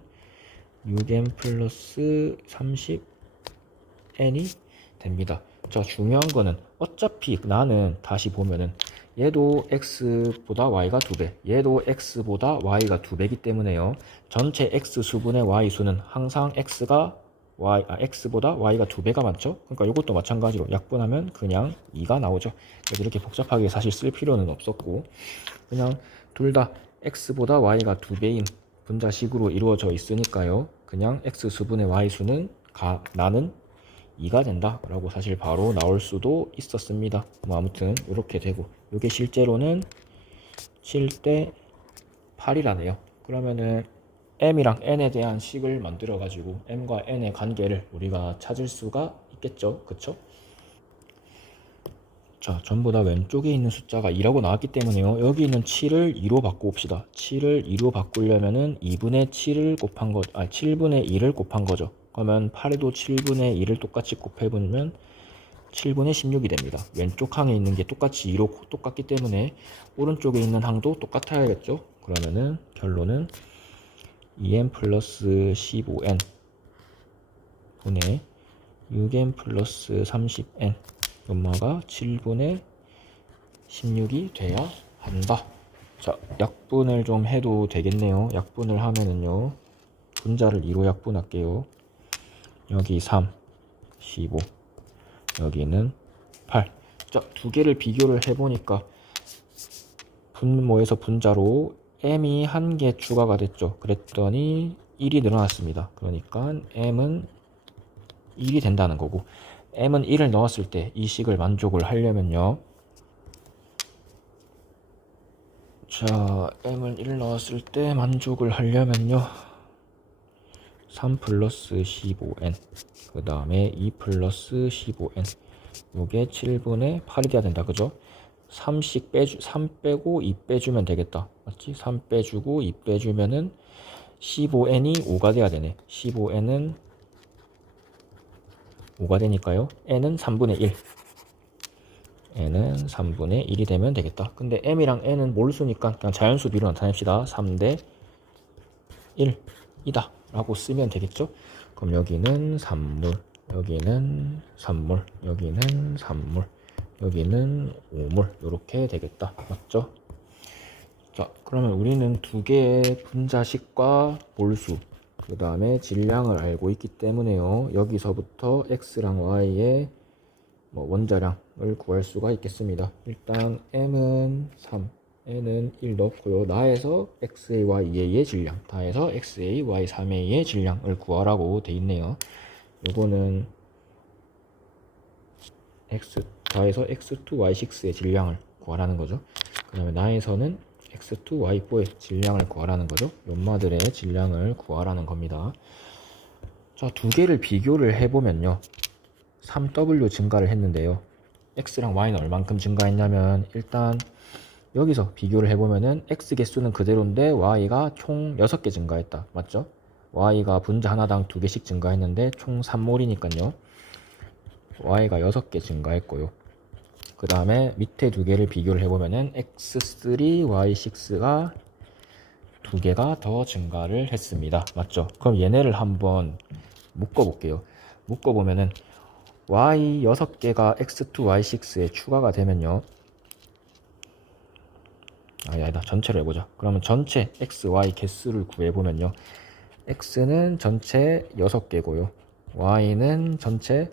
6m 플러스 30n이 됩니다. 자, 중요한 거는 어차피 나는 다시 보면은 얘도 x보다 y가 2배, 얘도 x보다 y가 2배이기 때문에요. 전체 x 수분의 y 수는 항상 x보다 y가 2배가 많죠. 그러니까 이것도 마찬가지로 약분하면 그냥 2가 나오죠. 그래서 이렇게 복잡하게 사실 쓸 필요는 없었고 그냥 둘 다 x보다 y가 2배인 분자식으로 이루어져 있으니까요. 그냥 x 수분의 y 수는 나는 2가 된다 라고 사실 바로 나올 수도 있었습니다. 뭐 아무튼 이렇게 되고 이게 실제로는 7대 8이라네요. 그러면은 m이랑 n에 대한 식을 만들어 가지고 m과 n의 관계를 우리가 찾을 수가 있겠죠. 그쵸? 자, 전부 다 왼쪽에 있는 숫자가 2라고 나왔기 때문에요. 여기 있는 7을 2로 바꿔봅시다. 7을 2로 바꾸려면은 2분의 7을 곱한 거, 7분의 2를 곱한 거죠. 그러면 8에도 7분의 2를 똑같이 곱해보면 7분의 16이 됩니다. 왼쪽 항에 있는 게 똑같이 2로 똑같기 때문에 오른쪽에 있는 항도 똑같아야겠죠. 그러면은 결론은 2n 플러스 15n 분의 6n 플러스 30n 엄마가 7분의 16이 돼야 한다. 자, 약분을 좀 해도 되겠네요. 약분을 하면은요 분자를 2로 약분할게요. 여기 3, 15, 여기는 8. 자, 두 개를 비교를 해보니까 분모에서 분자로 m이 한 개 추가가 됐죠. 그랬더니 1이 늘어났습니다. 그러니까 m은 1이 된다는 거고, m은 1을 넣었을 때 이 식을 만족을 하려면요. 자, m을 1을 넣었을 때 만족을 하려면요. 3 플러스 15n, 그 다음에 2 플러스 15n, 요게 7분의 8이 돼야 된다. 그죠? 3 빼고 2 빼주면 되겠다. 맞지? 3 빼주고 2 빼주면은 15n이 5가 돼야 되네. 15n은 5가 되니까요. n은 3분의 1. n은 3분의 1이 되면 되겠다. 근데 m이랑 n은 몰수니까 그냥 자연수 비로 나타냅시다. 3대 1이다 라고 쓰면 되겠죠. 그럼 여기는 3몰, 여기는 3몰, 여기는 3몰, 여기는 5몰, 이렇게 되겠다. 맞죠? 자, 그러면 우리는 두 개의 분자식과 몰수, 그 다음에 질량을 알고 있기 때문에요. 여기서부터 x랑 y의 원자량을 구할 수가 있겠습니다. 일단 m은 3, n은 1 넣고요. 나에서 xA, yA의 질량, 다에서 xA, y 3A의 질량을 구하라고 돼 있네요. 요거는 다에서 x2, y6의 질량을 구하라는 거죠. 그 다음에 나에서는 x2, y4의 질량을 구하라는 거죠. 연마들의 질량을 구하라는 겁니다. 자, 두 개를 비교를 해보면요. 3w 증가를 했는데요. x랑 y는 얼만큼 증가했냐면, 일단 여기서 비교를 해보면은 x 개수는 그대로인데 y가 총 6개 증가했다. 맞죠? y가 분자 하나당 2개씩 증가했는데 총 3몰이니까요. y가 6개 증가했고요. 그 다음에 밑에 두 개를 비교를 해보면은 x3, y6가 2개가 더 증가를 했습니다. 맞죠? 그럼 얘네를 한번 묶어볼게요. 묶어보면은 y 6개가 x2, y6에 추가가 되면요. 아니다. 전체로 해보자. 그러면 전체 x, y 개수를 구해보면요. x는 전체 6개고요. y는 전체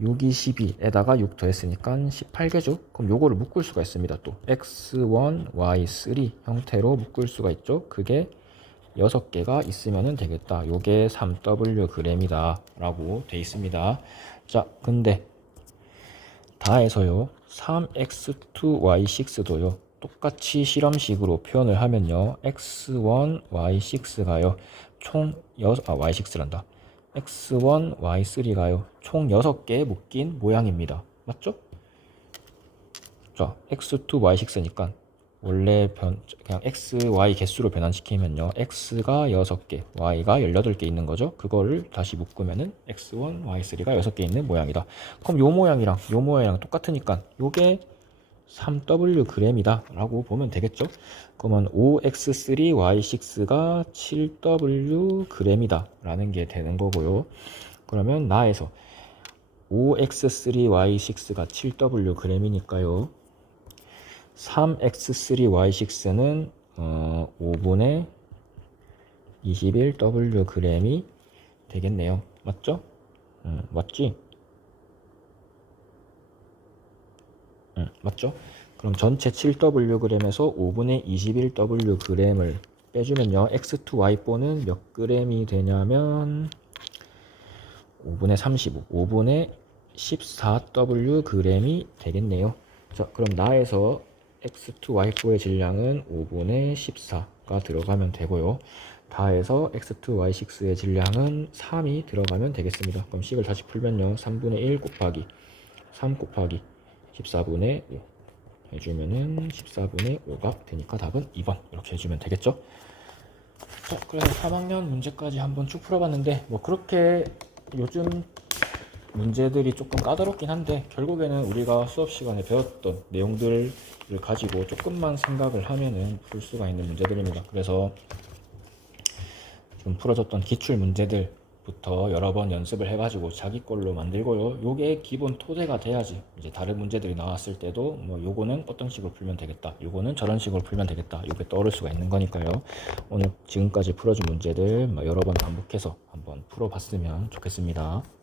6, 2, 12에다가 6 더했으니까 18개죠. 그럼 요거를 묶을 수가 있습니다. 또 x1, y3 형태로 묶을 수가 있죠. 그게 6개가 있으면 되겠다. 요게 3w g이다 라고 돼 있습니다. 자, 근데 다해서요 3x2, y6도요 똑같이 실험식으로 표현을 하면요 x1, y6가요 총 y6란다. x1, y3가요 총 6개 묶인 모양입니다. 맞죠? 자, x2, y6니까 원래 그냥 x, y 개수로 변환시키면요 x가 6개, y가 18개 있는 거죠. 그거를 다시 묶으면은 x1, y3가 6개 있는 모양이다. 그럼 요 모양이랑 요 모양이랑 똑같으니까 요게 3w g이다 라고 보면 되겠죠. 그러면 5x3y6가 7w g이다 라는 게 되는 거고요. 그러면 나에서 5x3y6가 7w g이니까요 3x3y6는 5분의 21w g이 되겠네요. 맞죠? 맞지? 맞죠? 그럼 전체 7wg에서 5분의 21wg을 빼주면요 x2, y4는 몇 g이 되냐면 5분의 35, 5분의 14wg이 되겠네요. 자, 그럼 나에서 x2, y4의 질량은 5분의 14가 들어가면 되고요. 다해서 x2, y6의 질량은 3이 들어가면 되겠습니다. 그럼 식을 다시 풀면요 3분의 1 곱하기 3 곱하기 14분의 5 해주면은 14분의 5가 되니까 답은 2번 이렇게 해주면 되겠죠. 자, 그래서 3학년 문제까지 한번 쭉 풀어봤는데 뭐 그렇게 요즘 문제들이 조금 까다롭긴 한데 결국에는 우리가 수업 시간에 배웠던 내용들을 가지고 조금만 생각을 하면은 풀 수가 있는 문제들입니다. 그래서 좀 풀어졌던 기출 문제들 부터 여러 번 연습을 해가지고 자기 걸로 만들고요. 요게 기본 토대가 돼야지 이제 다른 문제들이 나왔을 때도 뭐 요거는 어떤 식으로 풀면 되겠다, 요거는 저런 식으로 풀면 되겠다, 요게 떠오를 수가 있는 거니까요. 오늘 지금까지 풀어준 문제들 여러 번 반복해서 한번 풀어봤으면 좋겠습니다.